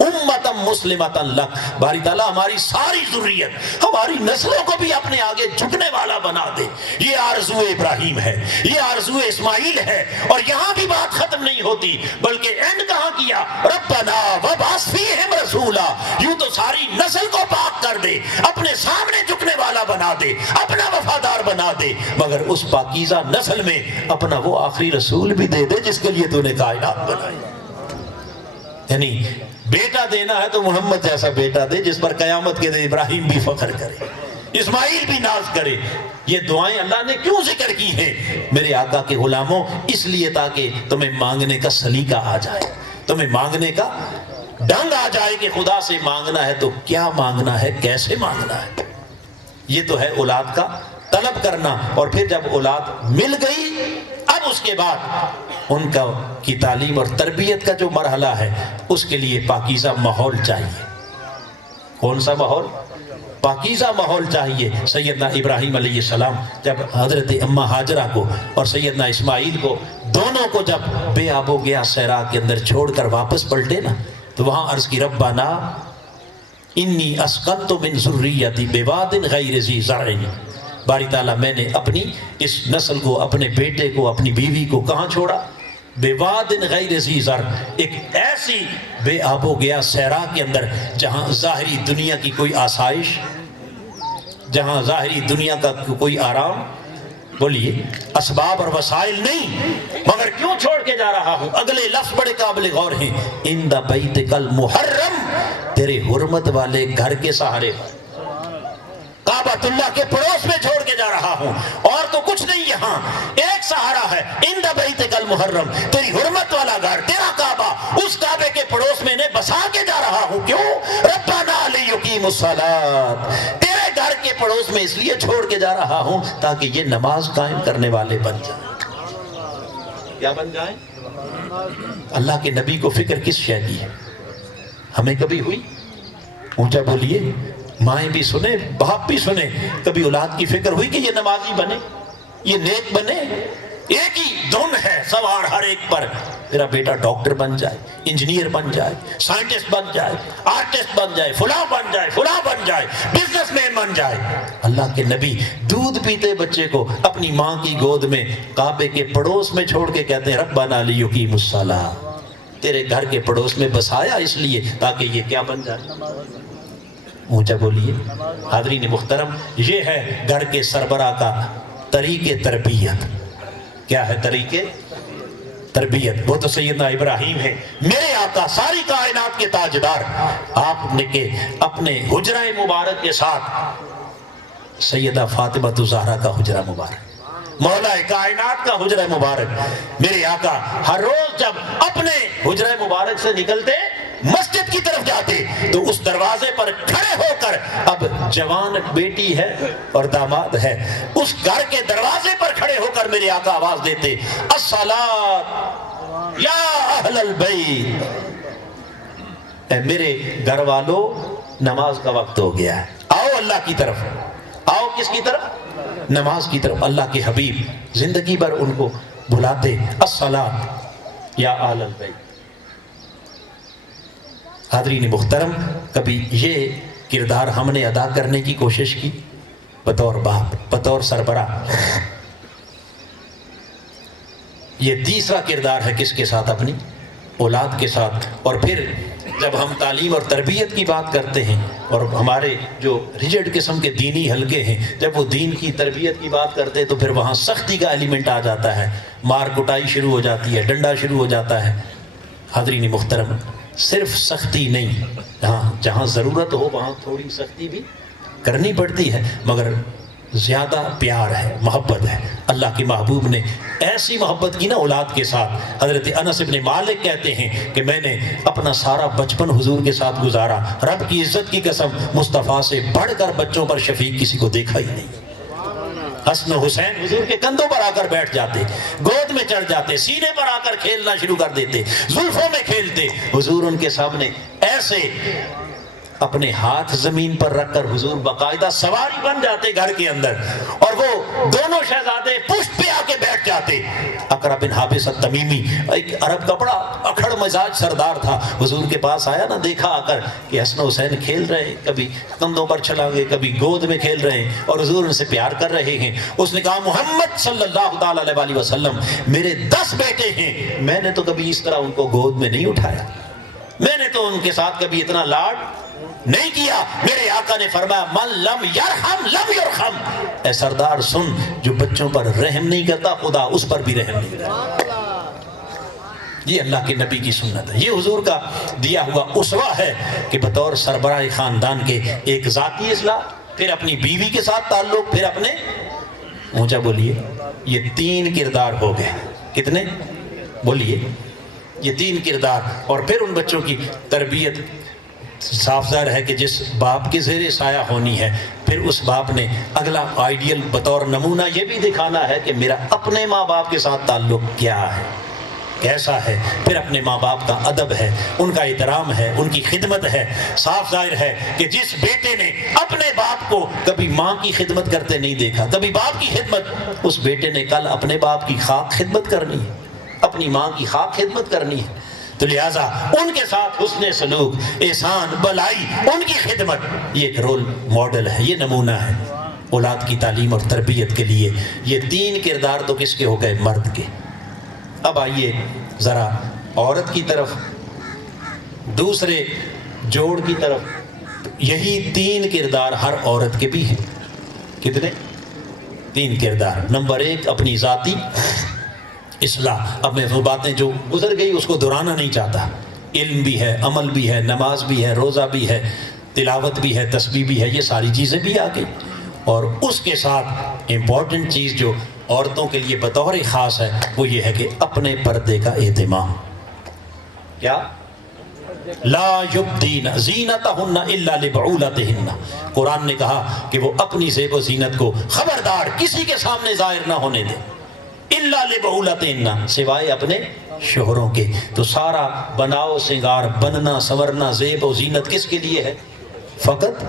أُمَّةً مُسْلِمَةً لَكَ، باری تعالیٰ ہماری ساری ذریت، ہماری نسلوں کو بھی اپنے آگے جھکنے والا بنا دے۔ یہ آرزو ابراہیم ہے، یہ آرزو اسماعیل ہے، اور یہاں بھی بات ختم نہیں ہوتی بلکہ اینڈ کہاں کیا؟ ربنا وابعث فیہم رسولا، یوں تو ساری نسل کو پاک کر دے، اپنے سامنے جھکنے والا بنا دے، اپنا وفادار بنا دے، مگر اس پاکیزہ نسل میں اپنا وہ آخری رسول بھی دے دے جس کے لیے تو نے کائنات بنائی۔ یعنی بیٹا دینا ہے تو محمد جیسا بیٹا دے جس پر قیامت کے دن ابراہیم بھی فخر کرے، اسماعیل بھی ناز کرے۔ یہ دعائیں اللہ نے کیوں ذکر کی ہیں میرے آقا کے غلاموں؟ اس لیے تاکہ تمہیں مانگنے کا سلیقہ آ جائے، تمہیں مانگنے کا ڈنگ آ جائے کہ خدا سے مانگنا ہے تو کیا مانگنا ہے، کیسے مانگنا ہے۔ یہ تو ہے اولاد کا طلب کرنا، اور پھر جب اولاد مل گئی اب اس کے بعد ان کی تعلیم اور تربیت کا جو مرحلہ ہے اس کے لیے پاکیزہ ماحول چاہیے۔ کون سا ماحول؟ پاکیزہ ماحول چاہیے۔ سیدنا ابراہیم علیہ السلام جب حضرت اماں ہاجرہ کو اور سیدنا اسماعیل کو دونوں کو جب بے آب و گیا صحرا کے اندر چھوڑ کر واپس پلٹے نا تو وہاں عرض کی ربنا انی اسکنت من ذریتی بواد غیر ذی زرع، باری تعالیٰ میں نے اپنی اس نسل کو، اپنے بیٹے کو، اپنی بیوی کو کہاں چھوڑا؟ بواد غیر ذی زرع، ایک ایسی بے آب و گیا صحرا کے اندر جہاں ظاہری دنیا کی کوئی آسائش، جہاں ظاہری دنیا کا کوئی آرام، بولیے اسباب اور وسائل نہیں، مگر کیوں چھوڑ کے جا رہا ہوں؟ اگلے لفظ بڑے قابل غور ہیں، عند بیتک المحرم، تیرے حرمت والے گھر کے سہارے، کعبۃ اللہ کے پڑوس میں چھوڑ کے جا رہا ہوں، اور تو کچھ نہیں، یہاں ایک سہارا ہے، عند بیتک المحرم، تیری حرمت والا گھر، تیرا کعبہ، اس کعبے کے پڑوس میں نے بسا کے جا رہا ہوں۔ کیوں؟ ربنا لیقیموا الصلاۃ، تیرے گھر کے پڑوس میں اس لیے چھوڑ کے جا رہا ہوں تاکہ یہ نماز قائم کرنے والے بن جائیں۔ کیا بن جائیں؟ اللہ کے نبی کو فکر کس شے کی ہے؟ ہمیں کبھی ہوئی؟ اونچا بولیے، مائیں بھی سنیں، باپ بھی سنیں، کبھی اولاد کی فکر ہوئی کہ یہ نمازی بنے، یہ نیک بنے؟ ایک ہی دھن ہے سوار ہر ایک پر، میرا بیٹا ڈاکٹر بن جائے، انجینئر بن جائے، سائنٹسٹ بن جائے، آرٹسٹ بن جائے، فلاں بن جائے، فلاں بن جائے، بزنس مین بن جائے۔ اللہ کے نبی دودھ پیتے بچے کو اپنی ماں کی گود میں کعبے کے پڑوس میں چھوڑ کے کہتے ہیں ربنا لیقیموا الصلاۃ، تیرے گھر کے پڑوس میں بسایا اس لیے تاکہ یہ کیا بن جائے؟ اونچا بولیے۔ حاضرین محترم، یہ ہے گھر کے سربراہ کا طریقے تربیت۔ کیا ہے طریقے تربیت؟ وہ تو سیدنا ابراہیم ہے، میرے آقا، ساری کائنات کے تاجدار۔ آپ نے کہ اپنے حجرہ مبارک کے ساتھ سیدہ فاطمہ الزہرا کا حجرہ مبارک، مولا کائنات کا حجرہ مبارک، میرے آقا ہر روز جب اپنے حجرہ مبارک سے نکلتے مسجد کی طرف جاتے تو اس دروازے پر کھڑے ہو کر، اب جوان بیٹی ہے اور داماد ہے، اس گھر کے دروازے پر کھڑے ہو کر میرے آقا آواز دیتے الصلاۃ یا اہل البیت، اے میرے گھر والو نماز کا وقت ہو گیا ہے، آؤ اللہ کی طرف، آؤ کس کی طرف؟ نماز کی طرف۔ اللہ کے حبیب زندگی بھر ان کو بلاتے الصلاۃ یا اہل البیت۔ حاضرین محترم، کبھی یہ کردار ہم نے ادا کرنے کی کوشش کی بطور باپ، بطور سربراہ؟ یہ تیسرا کردار ہے کس کے ساتھ؟ اپنی اولاد کے ساتھ۔ اور پھر جب ہم تعلیم اور تربیت کی بات کرتے ہیں اور ہمارے جو ریجڈ قسم کے دینی حلقے ہیں جب وہ دین کی تربیت کی بات کرتے ہیں تو پھر وہاں سختی کا ایلیمنٹ آ جاتا ہے، مار کٹائی شروع ہو جاتی ہے، ڈنڈا شروع ہو جاتا ہے۔ حاضرین محترم، صرف سختی نہیں، ہاں جہاں ضرورت ہو وہاں تھوڑی سختی بھی کرنی پڑتی ہے، مگر زیادہ پیار ہے، محبت ہے۔ اللہ کے محبوب نے ایسی محبت کی نا اولاد کے ساتھ۔ حضرت انس بن مالک کہتے ہیں کہ میں نے اپنا سارا بچپن حضور کے ساتھ گزارا، رب کی عزت کی قسم مصطفیٰ سے بڑھ کر بچوں پر شفیق کسی کو دیکھا ہی نہیں۔ حسن و حسین حضور کے کندھوں پر آ کر بیٹھ جاتے، گود میں چڑھ جاتے، سینے پر آ کر کھیلنا شروع کر دیتے، زلفوں میں کھیلتے، حضور ان کے سامنے ایسے اپنے ہاتھ زمین پر رکھ کر حضور باقاعدہ سواری بن جاتے گھر کے اندر، اور وہ دونوں شہزادے پشت پہ آ کے بیٹھ جاتے۔ اقرا بن حابس التمیمی ایک عرب کا بڑا اکھڑ مزاج سردار تھا، حضور کے پاس آیا نا، دیکھا آ کر کہ حسن و حسین کھیل رہے ہیں، کبھی کندھوں پر چھلانگے، کبھی گود میں کھیل رہے ہیں، اور حضور ان سے پیار کر رہے ہیں۔ اس نے کہا محمد صلی اللہ تعالی علیہ وسلم میرے 10 بیٹے ہیں، میں نے تو کبھی اس طرح ان کو گود میں نہیں اٹھایا، میں نے تو ان کے ساتھ کبھی اتنا لاڈ نہیں کیا۔ میرے آقا نے فرمایا من لم یرحم لم یرحم، اے سردار سن، جو بچوں پر رحم نہیں کرتا خدا اس پر بھی رحم نہیں کرتا۔ یہ اللہ کے نبی کی سنت ہے، یہ حضور کا دیا ہوا اسوہ ہے کہ بطور سربراہ خاندان کے ایک ذاتی اصلاح، پھر اپنی بیوی کے ساتھ تعلق، پھر اپنے، اونچا بولیے، یہ 3 کردار ہو گئے۔ کتنے؟ بولیے، یہ 3 کردار، اور پھر ان بچوں کی تربیت۔ صاف ظاہر ہے کہ جس باپ کے زیر سایہ ہونی ہے، پھر اس باپ نے اگلا آئیڈیل بطور نمونہ یہ بھی دکھانا ہے کہ میرا اپنے ماں باپ کے ساتھ تعلق کیا ہے، کیسا ہے۔ پھر اپنے ماں باپ کا ادب ہے، ان کا احترام ہے، ان کی خدمت ہے۔ صاف ظاہر ہے کہ جس بیٹے نے اپنے باپ کو کبھی ماں کی خدمت کرتے نہیں دیکھا، کبھی باپ کی خدمت، اس بیٹے نے کل اپنے باپ کی خاک خدمت کرنی ہے، اپنی ماں کی خاک خدمت کرنی ہے۔ تو لہٰذا ان کے ساتھ حسن سلوک، احسان، بلائی، ان کی خدمت، یہ ایک رول ماڈل ہے، یہ نمونہ ہے اولاد کی تعلیم اور تربیت کے لیے۔ یہ 3 کردار تو کس کے ہو گئے؟ مرد کے۔ اب آئیے ذرا عورت کی طرف، دوسرے جوڑ کی طرف۔ یہی 3 کردار ہر عورت کے بھی ہیں۔ کتنے؟ 3 کردار۔ نمبر 1 اپنی ذاتی اصلاح۔ اب میں وہ باتیں جو گزر گئی اس کو دہرانا نہیں چاہتا۔ علم بھی ہے، عمل بھی ہے، نماز بھی ہے، روزہ بھی ہے، تلاوت بھی ہے، تسبیح بھی ہے، یہ ساری چیزیں بھی آ گئی۔ اور اس کے ساتھ امپورٹنٹ چیز جو عورتوں کے لیے بطور خاص ہے وہ یہ ہے کہ اپنے پردے کا اہتمام۔ کیا؟ لا یبدین زینتہن الا لبعولتہن۔ قرآن نے کہا کہ وہ اپنی زیب و زینت کو خبردار کسی کے سامنے ظاہر نہ ہونے دیں، الا لبعولتہن، سوائے اپنے شوہروں کے۔ تو سارا بناؤ سنگار، بننا سنورنا، زیب و زینت کس کے لیے ہے؟ فقط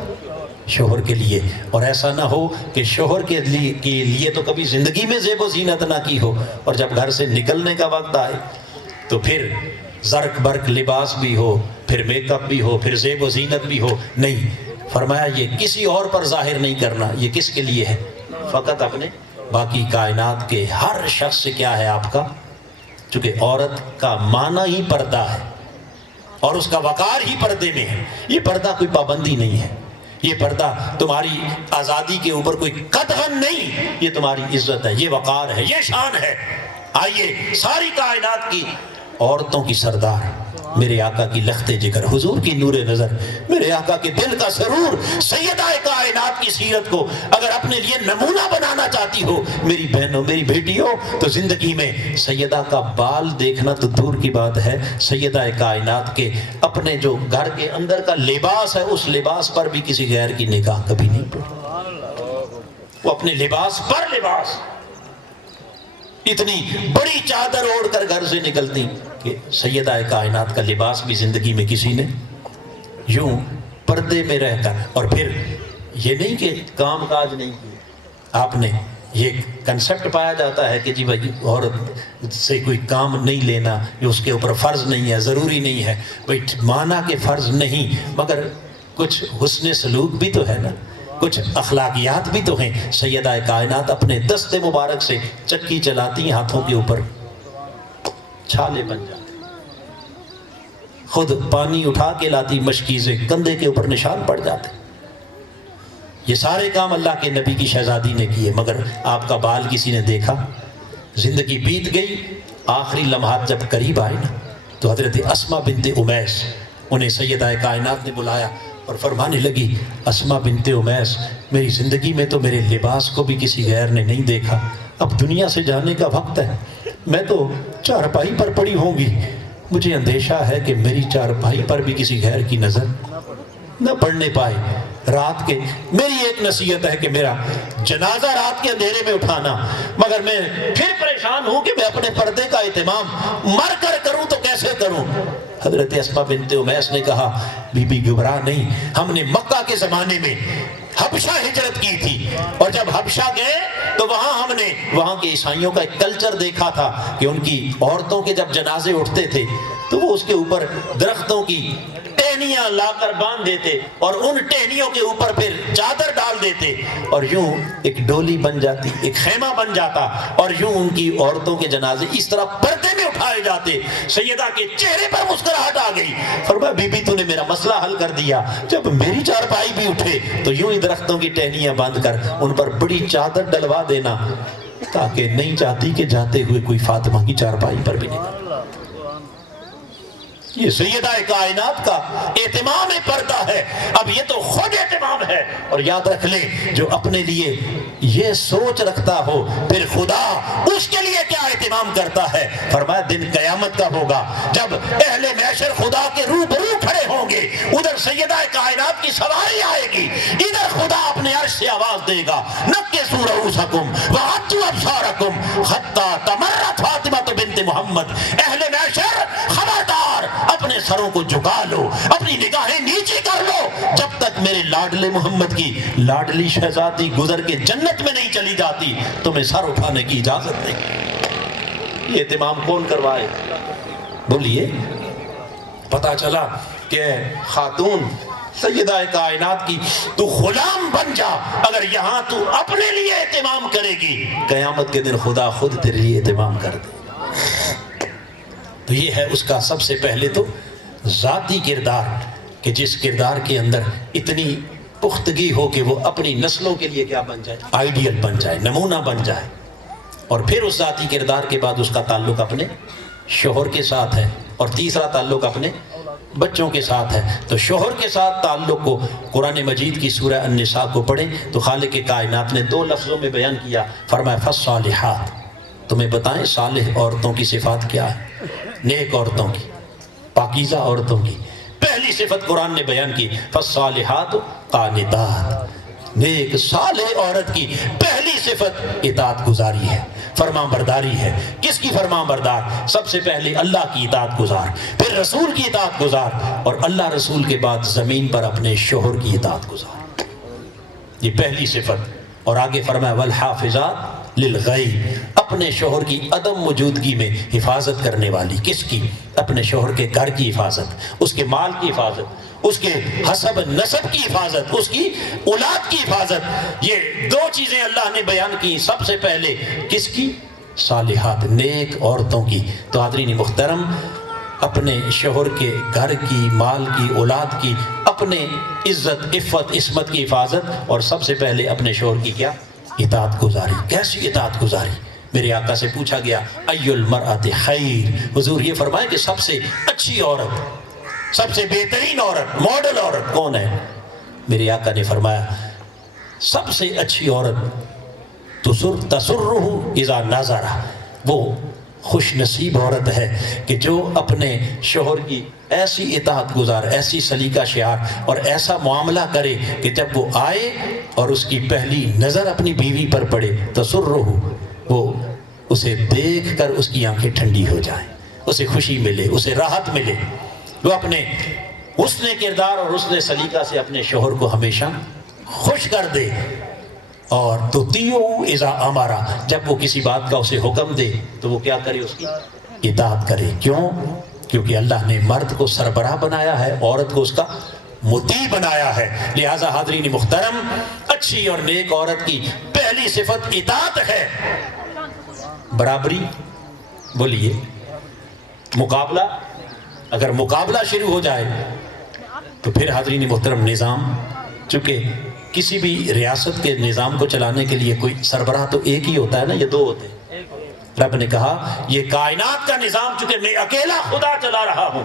شوہر کے لیے۔ اور ایسا نہ ہو کہ شوہر کے لیے تو کبھی زندگی میں زیب و زینت نہ کی ہو، اور جب گھر سے نکلنے کا وقت آئے تو پھر زرق برق لباس بھی ہو، پھر میک اپ بھی ہو، پھر زیب و زینت بھی ہو۔ نہیں، فرمایا یہ کسی اور پر ظاہر نہیں کرنا، یہ کس کے لیے ہے؟ فقط اپنے۔ باقی کائنات کے ہر شخص سے کیا ہے آپ کا؟ چونکہ عورت کا معنی ہی پردہ ہے اور اس کا وقار ہی پردے میں ہے۔ یہ پردہ کوئی پابندی نہیں ہے، یہ پردہ تمہاری آزادی کے اوپر کوئی قدغن نہیں، یہ تمہاری عزت ہے، یہ وقار ہے، یہ شان ہے۔ آئیے ساری کائنات کی عورتوں کی سردار، میرے آقا کی لخت جگر، حضور کی نور نظر، میرے آقا کے دل کا سرور، سیدہ کائنات کی سیرت کو اگر اپنے لیے نمونہ بنانا چاہتی ہو میری بہنوں، میری بیٹیوں، تو زندگی میں سیدہ کا بال دیکھنا تو دور کی بات ہے، سیدہ کائنات کے اپنے جو گھر کے اندر کا لباس ہے اس لباس پر بھی کسی غیر کی نگاہ کبھی نہیں پڑی۔ وہ اپنے لباس پر لباس، اتنی بڑی چادر اوڑھ کر گھر سے نکلتی کہ سیدہ کائنات کا لباس بھی زندگی میں کسی نے یوں پردے میں رہ کر، اور پھر یہ نہیں کہ کام کاج نہیں کیا، آپ نے یہ کنسپٹ پایا جاتا ہے کہ جی بھائی عورت سے کوئی کام نہیں لینا، یہ اس کے اوپر فرض نہیں ہے، ضروری نہیں ہے۔ بھائی مانا کہ فرض نہیں، مگر کچھ حسن سلوک بھی تو ہے نا، کچھ اخلاقیات بھی تو ہیں۔ سیدہ کائنات اپنے دست مبارک سے چکی چلاتی ہیں، ہاتھوں کے اوپر چھالے بن جاتے، خود پانی اٹھا کے لاتی مشکیزیں، کندھے کے اوپر نشان پڑ جاتے۔ یہ سارے کام اللہ کے نبی کی شہزادی نے کیے، مگر آپ کا بال کسی نے دیکھا؟ زندگی بیت گئی، آخری لمحات جب قریب آئے نا تو حضرت اسماء بنت امیس، انہیں سیدہ کائنات نے بلایا اور فرمانے لگی، اسماء بنت امیس، میری زندگی میں تو میرے لباس کو بھی کسی غیر نے نہیں دیکھا، اب دنیا سے جانے کا وقت ہے، میں تو چارپائی پر پڑی ہوں گی، مجھے اندیشہ ہے کہ میری چارپائی پر بھی کسی غیر کی نظر نہ پڑنے پائے رات کے۔ میری ایک نصیحت ہے کہ میرا جنازہ رات کے اندھیرے میں اٹھانا، مگر میں پھر پریشان ہوں کہ میں اپنے پردے کا اہتمام مر کر کروں تو کیسے کروں۔ حضرت اسماء بنت امیس نے کہا بی بی گھبرا نہیں، ہم نے مکہ کے زمانے میں حبشہ ہجرت کی تھی، اور جب حبشہ گئے تو وہاں ہم نے وہاں کے عیسائیوں کا ایک کلچر دیکھا تھا کہ ان کی عورتوں کے جب جنازے اٹھتے تھے تو وہ اس کے اوپر درختوں کی ٹہنیاں لا کر باندھ دیتے اور ان ٹہنیوں کے اوپر پھر چادر ڈال دیتے اور یوں ایک ڈولی بن جاتی، ایک خیمہ بن جاتا، اور یوں ان کی عورتوں کے جنازے اس طرح پردے میں اٹھائے جاتے۔ سیدہ کے چہرے پر مسکراہٹ آ گئی، فرمایا بی بی تو نے میرا مسئلہ حل کر دیا، جب میری چارپائی بھی اٹھے تو یوں ہی درختوں کی ٹہنیاں باندھ کر ان پر بڑی چادر ڈلوا دینا، تاکہ نہیں چاہتی کہ جاتے ہوئے کوئی فاطمہ کی چارپائی پر بھی نکل۔ یہ سیدہ کائنات کا اہتمام پردہ ہے۔ اب یہ تو خود اہتمام ہے، اور یاد رکھ لیں جو اپنے لیے یہ سوچ رکھتا ہو پھر خدا اس کے لیے کیا اہتمام کرتا ہے۔ فرمایا دن قیامت کا ہوگا جب اہل محشر خدا کے روبرو کھڑے ہوں گے، ادھر سیدہ کائنات کی سواری آئے گی، ادھر خدا اپنے عرش سے آواز دے گا نکسوا رؤوسکم وغضوا ابصارکم حتی تمرت فاطمہ بنت محمد۔ اہل محشر خبردار، اپنے سروں کو جھکا لو، اپنی نگاہیں نیچی کر لو، جب تک میرے لاڈلے محمد کی لاڈلی شہزادی گزر کے جنت میں نہیں چلی جاتی تمہیں سر اٹھانے کی اجازت نہیں۔ یہ اہتمام کون کروائے؟ بولیے۔ پتا چلا کہ خاتون سیدہ کائنات کی تو غلام بن جا، اگر یہاں تو اپنے لیے اہتمام کرے گی قیامت کے دن خدا خود تیرے لیے اہتمام کر دے۔ تو یہ ہے اس کا سب سے پہلے تو ذاتی کردار، کہ جس کردار کے اندر اتنی پختگی ہو کہ وہ اپنی نسلوں کے لیے کیا بن جائے، آئیڈیل بن جائے، نمونہ بن جائے۔ اور پھر اس ذاتی کردار کے بعد اس کا تعلق اپنے شوہر کے ساتھ ہے، اور تیسرا تعلق اپنے بچوں کے ساتھ ہے۔ تو شوہر کے ساتھ تعلق کو قرآن مجید کی سورہ النساء کو پڑھیں تو خالق کائنات نے 2 لفظوں میں بیان کیا، فرمایا فالصالحات۔ تمہیں بتائیں صالح عورتوں کی صفات کیا ہے؟ نیک عورتوں کی، پاکیزہ عورتوں کی پہلی صفت قرآن نے بیان کی، فالصالحات قانتات۔ نیک صالح عورت کی پہلی صفت اطاعت گزاری ہے، فرمان برداری ہے۔ کس کی فرمان بردار؟ سب سے پہلے اللہ کی اطاعت گزار، پھر رسول کی اطاعت گزار، اور اللہ رسول کے بعد زمین پر اپنے شوہر کی اطاعت گزار۔ یہ پہلی صفت۔ اور آگے فرمایا والحافظات للغیب، اپنے شوہر کی عدم موجودگی میں حفاظت کرنے والی۔ کس کی؟ اپنے شوہر کے گھر کی حفاظت، اس کے مال کی حفاظت، اس کے حسب نسب کی حفاظت، اس کی اولاد کی حفاظت۔ یہ 2 چیزیں اللہ نے بیان کی، سب سے پہلے کس کی؟ صالحات، نیک عورتوں کی۔ تو حضرین محترم، اپنے شوہر کے گھر کی، مال کی، اولاد کی، اپنے عزت، عفت، عصمت کی حفاظت، اور سب سے پہلے اپنے شوہر کی کیا؟ اطاعت گزاری۔ کیسی اطاعت گزاری؟ میرے آقا سے پوچھا گیا ای المرأة خیر، حضور یہ فرمائے کہ سب سے اچھی عورت، سب سے بہترین عورت، ماڈل عورت کون ہے؟ میرے آقا نے فرمایا سب سے اچھی عورت تسرہ اذا نظر، وہ خوش نصیب عورت ہے کہ جو اپنے شوہر کی ایسی اطاعت گزار، ایسی سلیقہ شعار اور ایسا معاملہ کرے کہ جب وہ آئے اور اس کی پہلی نظر اپنی بیوی پر پڑے تسرہ، وہ اسے دیکھ کر اس کی آنکھیں ٹھنڈی ہو جائیں، اسے خوشی ملے، اسے راحت ملے، وہ اپنے حسن کردار اور حسن سلیقہ سے اپنے شوہر کو ہمیشہ خوش کر دے۔ اور تطیعو اذا امرا، جب وہ کسی بات کا اسے حکم دے تو وہ کیا کرے؟ اس کی اطاعت کرے۔ کیوں؟ کیونکہ اللہ نے مرد کو سربراہ بنایا ہے، عورت کو اس کا مطیع بنایا ہے۔ لہٰذا حاضرین محترم، اچھی اور نیک عورت کی پہلی صفت اطاعت ہے۔ برابری، بولیے، مقابلہ، اگر مقابلہ شروع ہو جائے تو پھر حاضرین محترم نظام، چونکہ کسی بھی ریاست کے نظام کو چلانے کے لیے کوئی سربراہ تو ایک ہی ہوتا ہے نا، یہ 2 ہوتے ہیں۔ رب نے کہا یہ کائنات کا نظام چونکہ میں اکیلا خدا چلا رہا ہوں،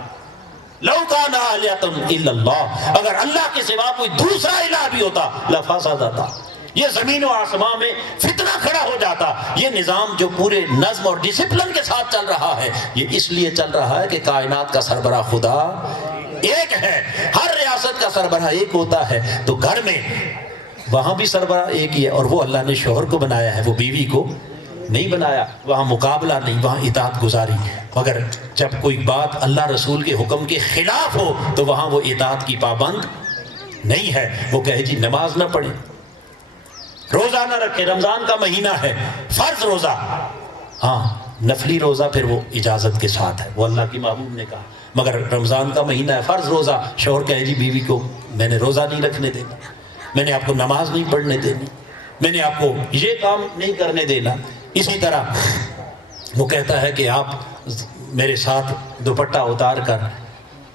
لو کان آلیۃ الا اللہ، اگر اللہ کے سوا کوئی دوسرا الہ بھی ہوتا لفسدتا، یہ زمین و آسمان میں فتنہ کھڑا ہو جاتا۔ یہ نظام جو پورے نظم اور ڈسپلن کے ساتھ چل رہا ہے، یہ اس لیے چل رہا ہے کہ کائنات کا سربراہ خدا ایک ہے، ہر ریاست کا سربراہ ایک ہوتا ہے۔ تو گھر میں وہاں بھی سربراہ ایک ہی ہے، اور وہ اللہ نے شوہر کو بنایا ہے، وہ بیوی کو نہیں بنایا، وہاں مقابلہ نہیں، وہاں اطاعت گزاری. مگر جب کوئی بات اللہ رسول کے حکم کے خلاف ہو تو وہاں وہ اطاعت کی پابند نہیں ہے. وہ کہے جی نماز نہ پڑھے، روزہ نہ رکھے، رمضان کا مہینہ ہے، فرض روزہ، ہاں نفلی روزہ پھر وہ اجازت کے ساتھ ہے، وہ اللہ کی محبوب نے کہا. مگر رمضان کا مہینہ ہے، فرض روزہ، شوہر کہے جی بیوی کو میں نے روزہ نہیں رکھنے دینا، میں نے آپ کو نماز نہیں پڑھنے دینی، میں نے آپ کو یہ کام نہیں کرنے دینا. اسی طرح وہ کہتا ہے کہ آپ میرے ساتھ دوپٹہ اتار کر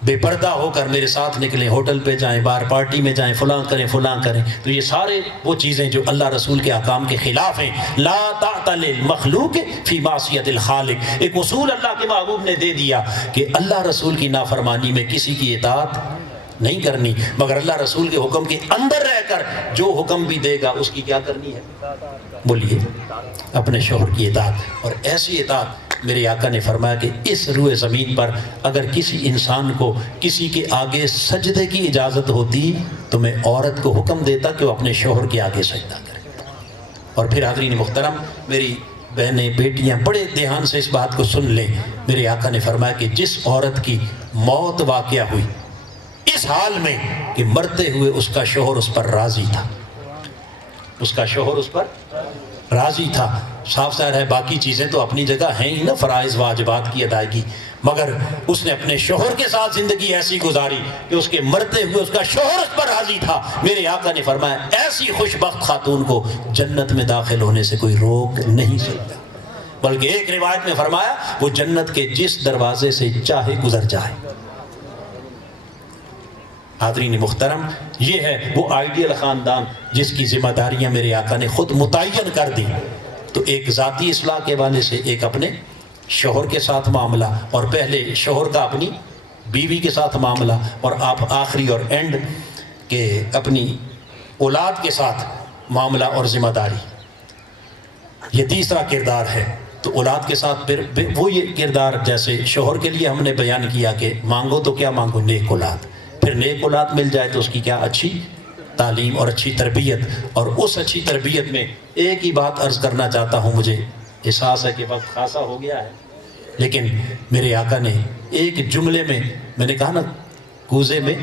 بے پردہ ہو کر میرے ساتھ نکلیں، ہوٹل پہ جائیں، بار پارٹی میں جائیں، فلاں کریں فلاں کریں. تو یہ سارے وہ چیزیں جو اللہ رسول کے احکام کے خلاف ہیں. لا طاعۃ للمخلوق فی معصیۃ الخالق، ایک اصول اللہ کے محبوب نے دے دیا کہ اللہ رسول کی نافرمانی میں کسی کی اطاعت نہیں کرنی، مگر اللہ رسول کے حکم کے اندر رہ کر جو حکم بھی دے گا اس کی کیا کرنی ہے؟ بولیے، اپنے شوہر کی اطاعت. اور ایسی اطاعت میرے آقا نے فرمایا کہ اس روئے زمین پر اگر کسی انسان کو کسی کے آگے سجدے کی اجازت ہوتی تو میں عورت کو حکم دیتا کہ وہ اپنے شوہر کے آگے سجدہ کرے. اور پھر حاضرین محترم، میری بہنیں بیٹیاں بڑے دھیان سے اس بات کو سن لیں. میرے آقا نے فرمایا کہ جس عورت کی موت واقعہ ہوئی اس حال میں کہ مرتے ہوئے اس کا شوہر اس پر راضی تھا، اس کا شوہر اس پر راضی تھا، صاف ظاہر ہے باقی چیزیں تو اپنی جگہ ہیں ہی نا، فرائض واجبات کی ادائیگی، مگر اس نے اپنے شوہر کے ساتھ زندگی ایسی گزاری کہ اس کے مرتے ہوئے اس کا شوہر اس پر راضی تھا. میرے آقا نے فرمایا ایسی خوش بخت خاتون کو جنت میں داخل ہونے سے کوئی روک نہیں سکتا، بلکہ ایک روایت میں فرمایا وہ جنت کے جس دروازے سے چاہے گزر جائے. حاضرین محترم، یہ ہے وہ آئیڈیل خاندان جس کی ذمہ داریاں میرے آقا نے خود متعین کر دی. تو ایک ذاتی اصلاح کے حوالے سے، ایک اپنے شوہر کے ساتھ معاملہ، اور پہلے شوہر کا اپنی بیوی کے ساتھ معاملہ، اور آپ آخری اور اینڈ کے اپنی اولاد کے ساتھ معاملہ اور ذمہ داری. یہ تیسرا کردار ہے. تو اولاد کے ساتھ پھر وہ یہ کردار جیسے شوہر کے لیے ہم نے بیان کیا کہ مانگو تو کیا مانگو؟ نیک اولاد. پھر نیک اولاد مل جائے تو اس کی کیا؟ اچھی تعلیم اور اچھی تربیت. اور اس اچھی تربیت میں ایک ہی بات عرض کرنا چاہتا ہوں، مجھے احساس ہے کہ وقت خاصا ہو گیا ہے، لیکن میرے آقا نے ایک جملے میں نے کہا نا کوزے میں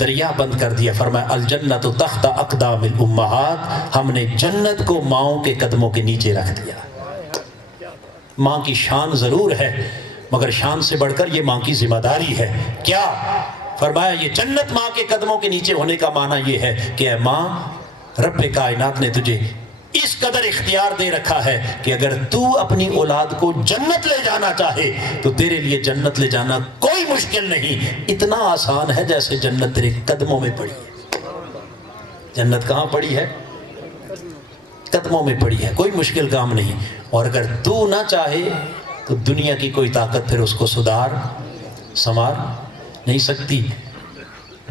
دریا بند کر دیا، فرمایا الجنت تحت اقدام الامہات، ہم نے جنت کو ماؤں کے قدموں کے نیچے رکھ دیا. ماں کی شان ضرور ہے، مگر شان سے بڑھ کر یہ ماں کی ذمہ داری ہے. کیا فرمایا؟ یہ جنت ماں کے قدموں کے نیچے ہونے کا معنی یہ ہے کہ اے ماں، رب کائنات نے تجھے اس قدر اختیار دے رکھا ہے کہ اگر تو اپنی اولاد کو جنت لے جانا چاہے تو تیرے لیے جنت لے جانا کوئی مشکل نہیں، اتنا آسان ہے جیسے جنت تیرے قدموں میں پڑی ہے. جنت کہاں پڑی ہے؟ قدموں میں پڑی ہے، کوئی مشکل کام نہیں. اور اگر تو نہ چاہے تو دنیا کی کوئی طاقت پھر اس کو سدھار سنوار نہیں سکتی.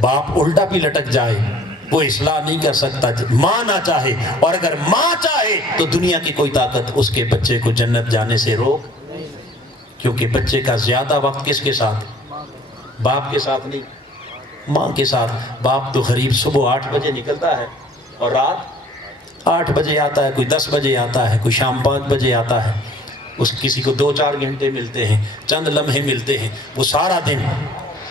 باپ الٹا بھی لٹک جائے وہ اصلاح نہیں کر سکتا ماں نہ چاہے، اور اگر ماں چاہے تو دنیا کی کوئی طاقت اس کے بچے کو جنت جانے سے روک. کیونکہ بچے کا زیادہ وقت کس کے ساتھ؟ باپ کے ساتھ نہیں، ماں کے ساتھ. باپ تو قریب صبح 8 بجے نکلتا ہے اور رات 8 بجے آتا ہے، کوئی 10 بجے آتا ہے، کوئی شام 5 بجے آتا ہے. کسی کو 2-4 گھنٹے ملتے ہیں، چند لمحے ملتے ہیں. وہ سارا دن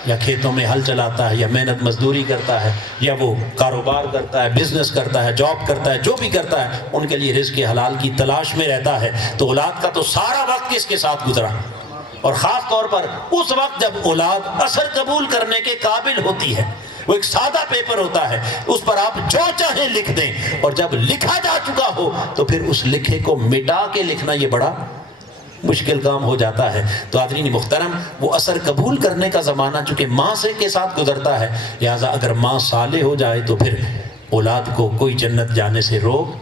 یا کھیتوں میں ہل چلاتا ہے، یا محنت مزدوری کرتا ہے، یا وہ کاروبار کرتا ہے، بزنس کرتا ہے، جاب کرتا ہے، جو بھی کرتا ہے ان کے لیے رزق حلال کی تلاش میں رہتا ہے. تو اولاد کا تو سارا وقت کس کے ساتھ گزرا؟ اور خاص طور پر اس وقت جب اولاد اثر قبول کرنے کے قابل ہوتی ہے. وہ ایک سادہ پیپر ہوتا ہے، اس پر آپ جو چاہیں لکھ دیں، اور جب لکھا جا چکا ہو تو پھر اس لکھے کو مٹا کے لکھنا یہ بڑا مشکل کام ہو جاتا ہے. تو حاضرین محترم، وہ اثر قبول کرنے کا زمانہ چونکہ ماں سے کے ساتھ گزرتا ہے، لہٰذا اگر ماں صالح ہو جائے تو پھر اولاد کو کوئی جنت جانے سے روک.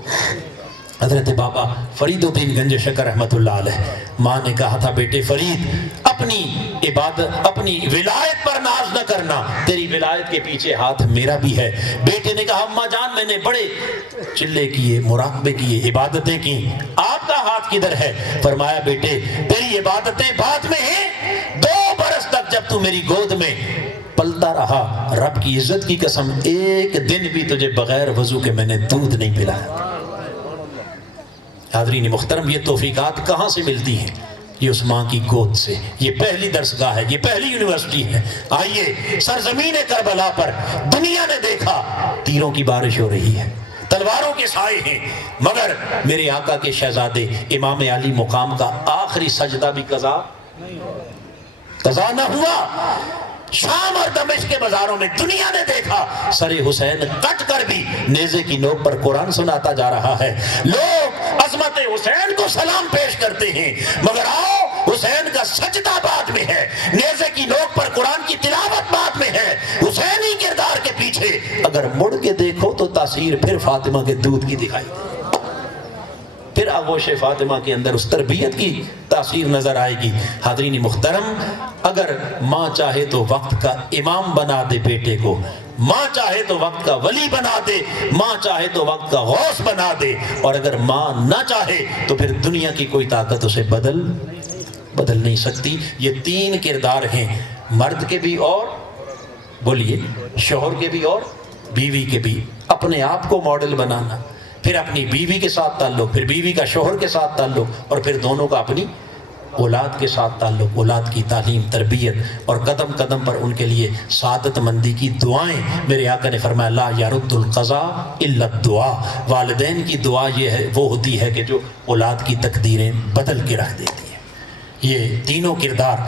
حضرت بابا فرید الدین گنج شکر رحمۃ اللہ علیہ، ماں نے کہا تھا بیٹے فرید، اپنی عبادت، اپنی ولایت پر ناز نہ کرنا، تیری ولایت کے پیچھے ہاتھ میرا بھی ہے. بیٹے نے کہا اماں جان میں نے بڑے چلے کیے، مراقبے کیے، عبادتیں کی، آپ کا ہاتھ کدھر ہے؟ فرمایا بیٹے تیری عبادتیں بعد میں ہیں، 2 برس تک جب تو میری گود میں پلتا رہا، رب کی عزت کی قسم ایک دن بھی تجھے بغیر وضو کے میں نے دودھ نہیں پلایا. حاضرین محترم، یہ توفیقات کہاں سے ملتی ہیں؟ یہ اس ماں کی گود سے۔ یہ پہلی درسگاہ ہے، یہ پہلی یونیورسٹی ہے۔ آئیے، سرزمین کربلا پر دنیا نے دیکھا تیروں کی بارش ہو رہی ہے، تلواروں کے سائے ہیں، مگر میرے آقا کے شہزادے امام علی مقام کا آخری سجدہ بھی قضا نہ ہوا۔ شام اور دمشق کے بازاروں میں دنیا نے دیکھا سر حسین کٹ کر بھی نیزے کی نوک پر قرآن سناتا جا رہا ہے۔ لوگ عظمت حسین کو سلام پیش کرتے ہیں، مگر آؤ، حسین کا سجدہ بعد میں ہے، نیزے کی نوک پر قرآن کی تلاوت بعد میں ہے۔ حسینی کردار کے پیچھے اگر مڑ کے دیکھو تو تاثیر پھر فاطمہ کے دودھ کی دکھائی دے، پھر آغوش فاطمہ کے اندر اس تربیت کی تاثیر نظر آئے گی۔ حاضرین محترم، اگر ماں چاہے تو وقت کا امام بنا دے بیٹے کو، ماں چاہے تو وقت کا ولی بنا دے، ماں چاہے تو وقت کا غوث بنا دے، اور اگر ماں نہ چاہے تو پھر دنیا کی کوئی طاقت اسے بدل نہیں سکتی۔ یہ تین کردار ہیں، مرد کے بھی اور بولیے شوہر کے بھی اور بیوی کے بھی۔ اپنے آپ کو ماڈل بنانا، پھر اپنی بیوی کے ساتھ تعلق، پھر بیوی کا شوہر کے ساتھ تعلق، اور پھر دونوں کا اپنی اولاد کے ساتھ تعلق، اولاد کی تعلیم، تربیت، اور قدم قدم پر ان کے لیے سعادت مندی کی دعائیں۔ میرے آقا نے فرمایا لا یرد القضاء الا الدعاء، والدین کی دعا یہ ہے، وہ ہوتی ہے کہ جو اولاد کی تقدیریں بدل کے رکھ دیتی ہے۔ یہ تینوں کردار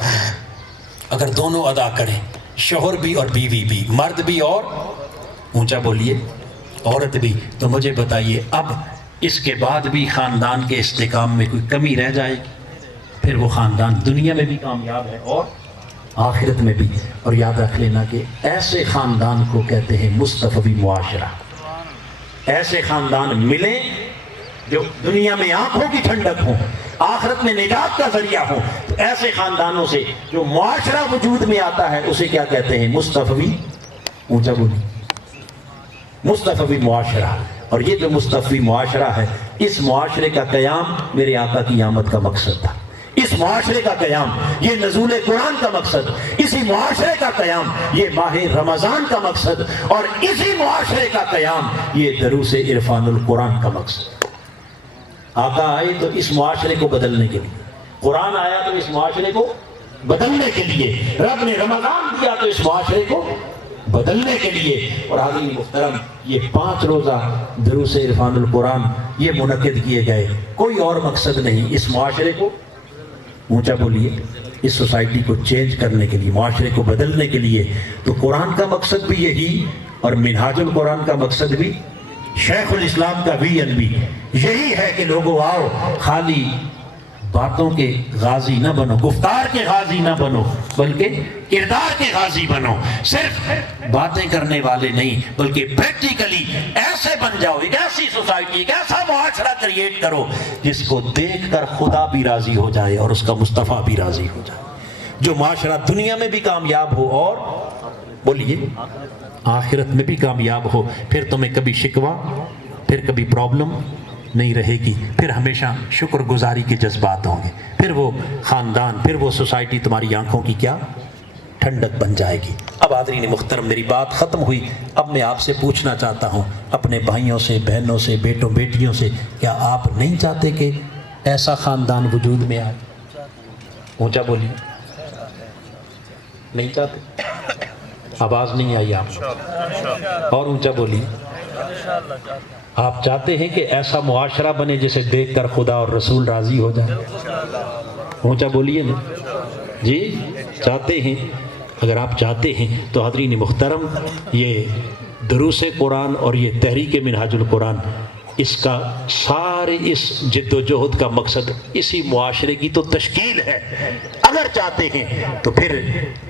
اگر دونوں ادا کریں، شوہر بھی اور بیوی بھی، مرد بھی اور اونچا بولیے عورت بھی، تو مجھے بتائیے اب اس کے بعد بھی خاندان کے استحکام میں کوئی کمی رہ جائے گی؟ پھر وہ خاندان دنیا میں بھی کامیاب ہے اور آخرت میں بھی۔ اور یاد رکھ لینا کہ ایسے خاندان کو کہتے ہیں مصطفی معاشرہ۔ ایسے خاندان ملیں جو دنیا میں آنکھوں کی ٹھنڈک ہوں، آخرت میں نجات کا ذریعہ ہوں، تو ایسے خاندانوں سے جو معاشرہ وجود میں آتا ہے اسے کیا کہتے ہیں؟ مصطفی، اونچا بولی، مصطفی معاشرہ۔ اور یہ جو مصطفی معاشرہ ہے، اس معاشرے کا قیام میرے آقا کی آمد کا مقصد تھا۔ اس معاشرے کا قیام یہ نزول قرآن کا مقصد، اسی معاشرے کا قیام یہ ماہ رمضان کا مقصد، اور اسی معاشرے کا قیام یہ دروس عرفان القرآن کا مقصد۔ آقا آئے تو اس معاشرے کو بدلنے کے لیے، قرآن آیا تو اس معاشرے کو بدلنے کے لیے، رب نے رمضان دیا تو اس معاشرے کو بدلنے کے لیے۔ اور حاضرین محترم، یہ 5 روزہ دروس عرفان القرآن یہ منعقد کیے گئے، کوئی اور مقصد نہیں، اس معاشرے کو اونچا بولیے، اس سوسائٹی کو چینج کرنے کے لیے، معاشرے کو بدلنے کے لیے۔ تو قرآن کا مقصد بھی یہی، اور منہاج القرآن کا مقصد بھی، شیخ الاسلام کا ویژن بھی یہی ہے کہ لوگوں آؤ، خالی باتوں کے غازی نہ بنو، گفتار کے غازی نہ بنو، بلکہ کردار کے غازی بنو۔ صرف باتیں کرنے والے نہیں بلکہ پریکٹیکلی ایسے بن جاؤ، ایک ایسی سوسائٹی، ایک ایسا معاشرہ کریٹ کرو جس کو دیکھ کر خدا بھی راضی ہو جائے اور اس کا مصطفیٰ بھی راضی ہو جائے، جو معاشرہ دنیا میں بھی کامیاب ہو اور بولیے آخرت میں بھی کامیاب ہو۔ پھر تمہیں کبھی شکوہ، پھر کبھی پرابلم نہیں رہے گی، پھر ہمیشہ شکر گزاری کے جذبات ہوں گے، پھر وہ خاندان، پھر وہ سوسائٹی تمہاری آنکھوں کی کیا ٹھنڈک بن جائے گی۔ اب حاضرین محترم، میری بات ختم ہوئی، اب میں آپ سے پوچھنا چاہتا ہوں، اپنے بھائیوں سے، بہنوں سے، بیٹوں بیٹیوں سے، کیا آپ نہیں چاہتے کہ ایسا خاندان وجود میں آئے؟ اونچا بولیے، نہیں چاہتے؟ آواز نہیں آئی آپ، اور اونچا بولیے۔ آپ چاہتے ہیں کہ ایسا معاشرہ بنے جسے دیکھ کر خدا اور رسول راضی ہو جائے؟ اونچا بولیے نا جی، چاہتے ہیں؟ اگر آپ چاہتے ہیں تو حاضرین محترم، یہ دروس قرآن اور یہ تحریک منہاج القرآن، اس کا سارے اس جد و جہد کا مقصد اسی معاشرے کی تو تشکیل ہے۔ اگر چاہتے ہیں تو پھر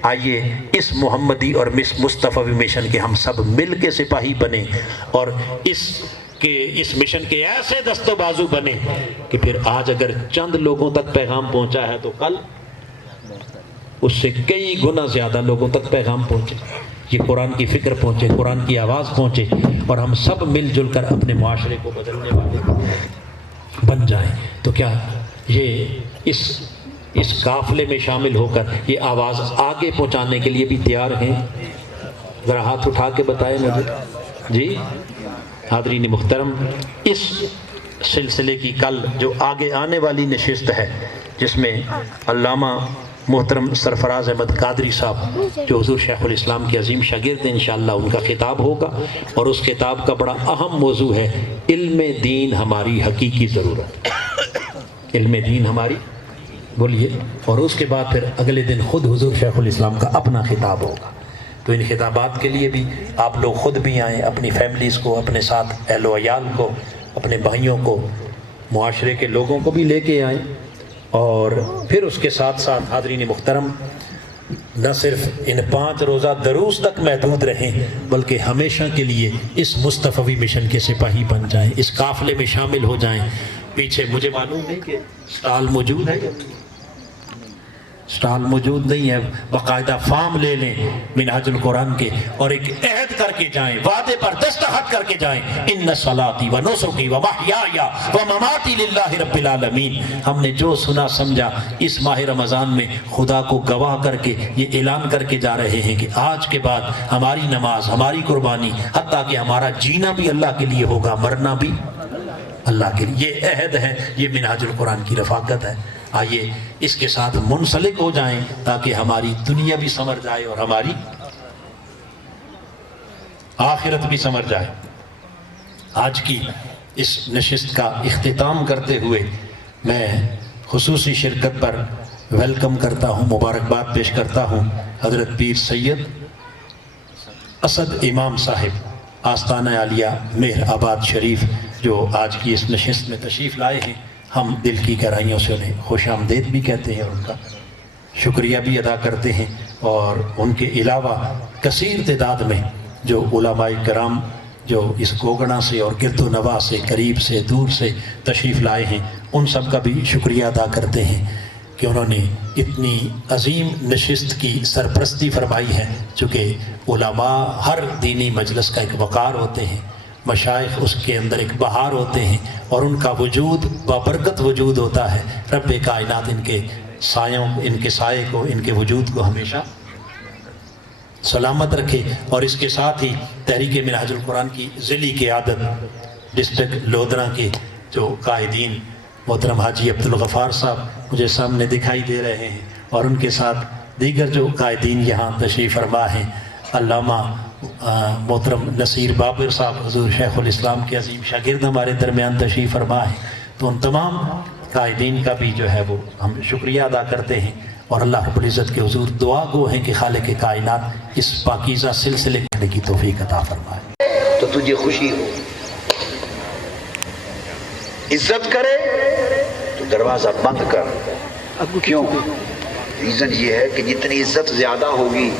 آئیے اس محمدی اور مصطفی مشن کے ہم سب مل کے سپاہی بنیں، اور اس مشن کے ایسے دست و بازو بنے کہ پھر آج اگر چند لوگوں تک پیغام پہنچا ہے تو کل اس سے کئی گنا زیادہ لوگوں تک پیغام پہنچے، یہ قرآن کی فکر پہنچے، قرآن کی آواز پہنچے، اور ہم سب مل جل کر اپنے معاشرے کو بدلنے والے بن جائیں۔ تو کیا یہ اس قافلے میں شامل ہو کر یہ آواز آگے پہنچانے کے لیے بھی تیار ہیں؟ ذرا ہاتھ اٹھا کے بتائیں مجھے جی۔ حاضرین محترم، اس سلسلے کی کل جو آگے آنے والی نشست ہے، جس میں علامہ محترم سرفراز احمد قادری صاحب جو حضور شیخ الاسلام کے عظیم شاگرد ہیں، انشاءاللہ ان کا خطاب ہوگا، اور اس خطاب کا بڑا اہم موضوع ہے علم دین ہماری حقیقی ضرورت، علم دین ہماری، بولیے، اور اس کے بعد پھر اگلے دن خود حضور شیخ الاسلام کا اپنا خطاب ہوگا۔ تو ان خطابات کے لیے بھی آپ لوگ خود بھی آئیں، اپنی فیملیز کو، اپنے ساتھ اہل و عیال کو، اپنے بھائیوں کو، معاشرے کے لوگوں کو بھی لے کے آئیں، اور پھر اس کے ساتھ ساتھ حاضرین محترم نہ صرف ان 5 روزہ دروس تک محدود رہیں، بلکہ ہمیشہ کے لیے اس مصطفی مشن کے سپاہی بن جائیں، اس قافلے میں شامل ہو جائیں۔ پیچھے مجھے معلوم نہیں کہ سٹال موجود ہے، سٹال موجود نہیں ہے، باقاعدہ فارم لے لیں منہاج القرآن کے، اور ایک عہد کر کے جائیں، وعدے پر دستخط کر کے جائیں، ان صلاتی و نسکی و محیای و مماتی للہ رب العالمین۔ ہم نے جو سنا سمجھا اس ماہ رمضان میں خدا کو گواہ کر کے یہ اعلان کر کے جا رہے ہیں کہ آج کے بعد ہماری نماز، ہماری قربانی، حتیٰ کہ ہمارا جینا بھی اللہ کے لیے ہوگا، مرنا بھی اللہ کے لیے۔ یہ عہد ہے، یہ منہاج القرآن کی رفاقت ہے۔ آئیے اس کے ساتھ منسلک ہو جائیں تاکہ ہماری دنیا بھی سنور جائے اور ہماری آخرت بھی سنور جائے۔ آج کی اس نشست کا اختتام کرتے ہوئے میں خصوصی شرکت پر ویلکم کرتا ہوں، مبارکباد پیش کرتا ہوں حضرت پیر سید اسد امام صاحب آستانہ عالیہ مہر آباد شریف، جو آج کی اس نشست میں تشریف لائے ہیں۔ ہم دل کی گہرائیوں سے انہیں خوش آمدید بھی کہتے ہیں اور ان کا شکریہ بھی ادا کرتے ہیں، اور ان کے علاوہ کثیر تعداد میں جو علماء کرام جو اس گوگڑا سے اور گرد و نواح سے، قریب سے، دور سے تشریف لائے ہیں، ان سب کا بھی شکریہ ادا کرتے ہیں کہ انہوں نے اتنی عظیم نشست کی سرپرستی فرمائی ہے۔ چونکہ علماء ہر دینی مجلس کا ایک وقار ہوتے ہیں، مشائخ اس کے اندر ایک بہار ہوتے ہیں، اور ان کا وجود بابرکت وجود ہوتا ہے۔ رب کائنات ان کے سایوں، ان کے سائے کو، ان کے وجود کو ہمیشہ سلامت رکھے۔ اور اس کے ساتھ ہی تحریک منہاج القرآن کی ضلعی قیادت ڈسٹرکٹ لودھرا کے جو قائدین محترم حاجی عبدالغفار صاحب مجھے سامنے دکھائی دے رہے ہیں، اور ان کے ساتھ دیگر جو قائدین یہاں تشریف فرما ہیں، علامہ محترم نصیر بابر صاحب حضور شیخ الاسلام کے عظیم شاگرد ہمارے درمیان تشریف فرما ہے۔ تو ان تمام قائدین کا بھی جو ہے وہ ہم شکریہ ادا کرتے ہیں، اور اللہ رب العزت کے حضور دعا گو ہیں کہ خالق کائنات اس پاکیزہ سلسلے کرنے کی توفیق عطا فرمائے۔ تو تجھے خوشی ہو، عزت کرے تو دروازہ بند کر۔ کیوں؟ ریزن یہ ہے کہ جتنی عزت زیادہ ہوگی،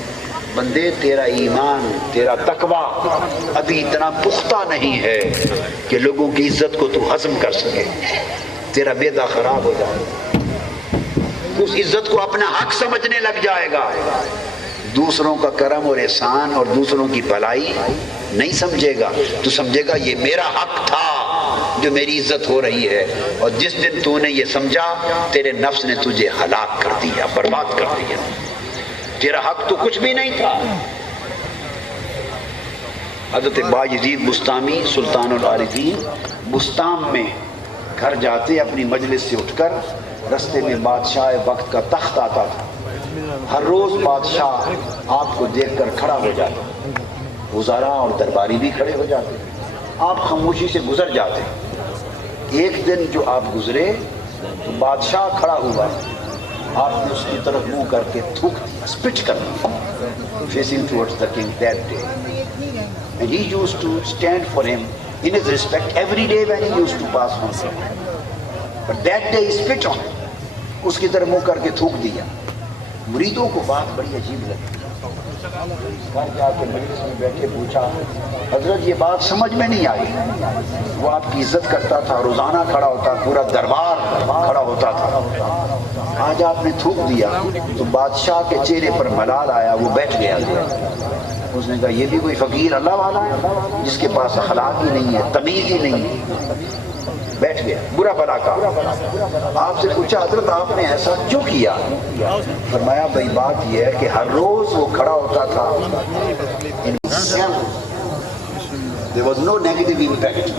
بندے تیرا ایمان، تیرا تقویٰ ابھی اتنا پختہ نہیں ہے کہ لوگوں کی عزت کو تو ہضم کر سکے، تیرا بیدا خراب ہو جائے، اس عزت کو اپنا حق سمجھنے لگ جائے گا، دوسروں کا کرم اور احسان اور دوسروں کی بھلائی نہیں سمجھے گا، تو سمجھے گا یہ میرا حق تھا جو میری عزت ہو رہی ہے، اور جس دن تو نے یہ سمجھا تیرے نفس نے تجھے ہلاک کر دیا، برباد کر دیا، تیرا حق تو کچھ بھی نہیں تھا۔ حضرت بایزید بستامی سلطان العارفین بستام میں گھر جاتے، اپنی مجلس سے اٹھ کر رستے میں بادشاہ وقت کا تخت آتا تھا، ہر روز بادشاہ آپ کو دیکھ کر کھڑا ہو جاتا، وزراء اور درباری بھی کھڑے ہو جاتے، آپ خاموشی سے گزر جاتے۔ ایک دن جو آپ گزرے تو بادشاہ کھڑا ہوا، آپ نے اس کی طرف منہ کر کے تھوک دیا، اسپٹ کر دیا، facing towards the king that day. And he used to stand for him in his respect every day when he used to pass on him. But that day he spit on him. اس کی طرف منہ کر کے تھوک دیا۔ مریدوں کو بات بڑی عجیب لگی، گھر جا کے مجلس میں بیٹھے پوچھا، حضرت یہ بات سمجھ میں نہیں آئی، وہ آپ کی عزت کرتا تھا، روزانہ کھڑا ہوتا، پورا دربار کھڑا ہوتا تھا، آج آپ نے تھوک دیا۔ تو بادشاہ کے چہرے پر ملال آیا، وہ بیٹھ گیا۔ اس نے کہا یہ بھی کوئی فقیر اللہ والا ہے جس کے پاس اخلاق ہی نہیں ہے، تمیز ہی نہیں ہے، بیٹھ گیا، برا بھلا کہا۔ آپ سے پوچھا حضرت آپ نے ایسا کیوں کیا؟ فرمایا بھائی بات یہ ہے کہ ہر روز وہ کھڑا ہوتا تھا، there was no negative impact.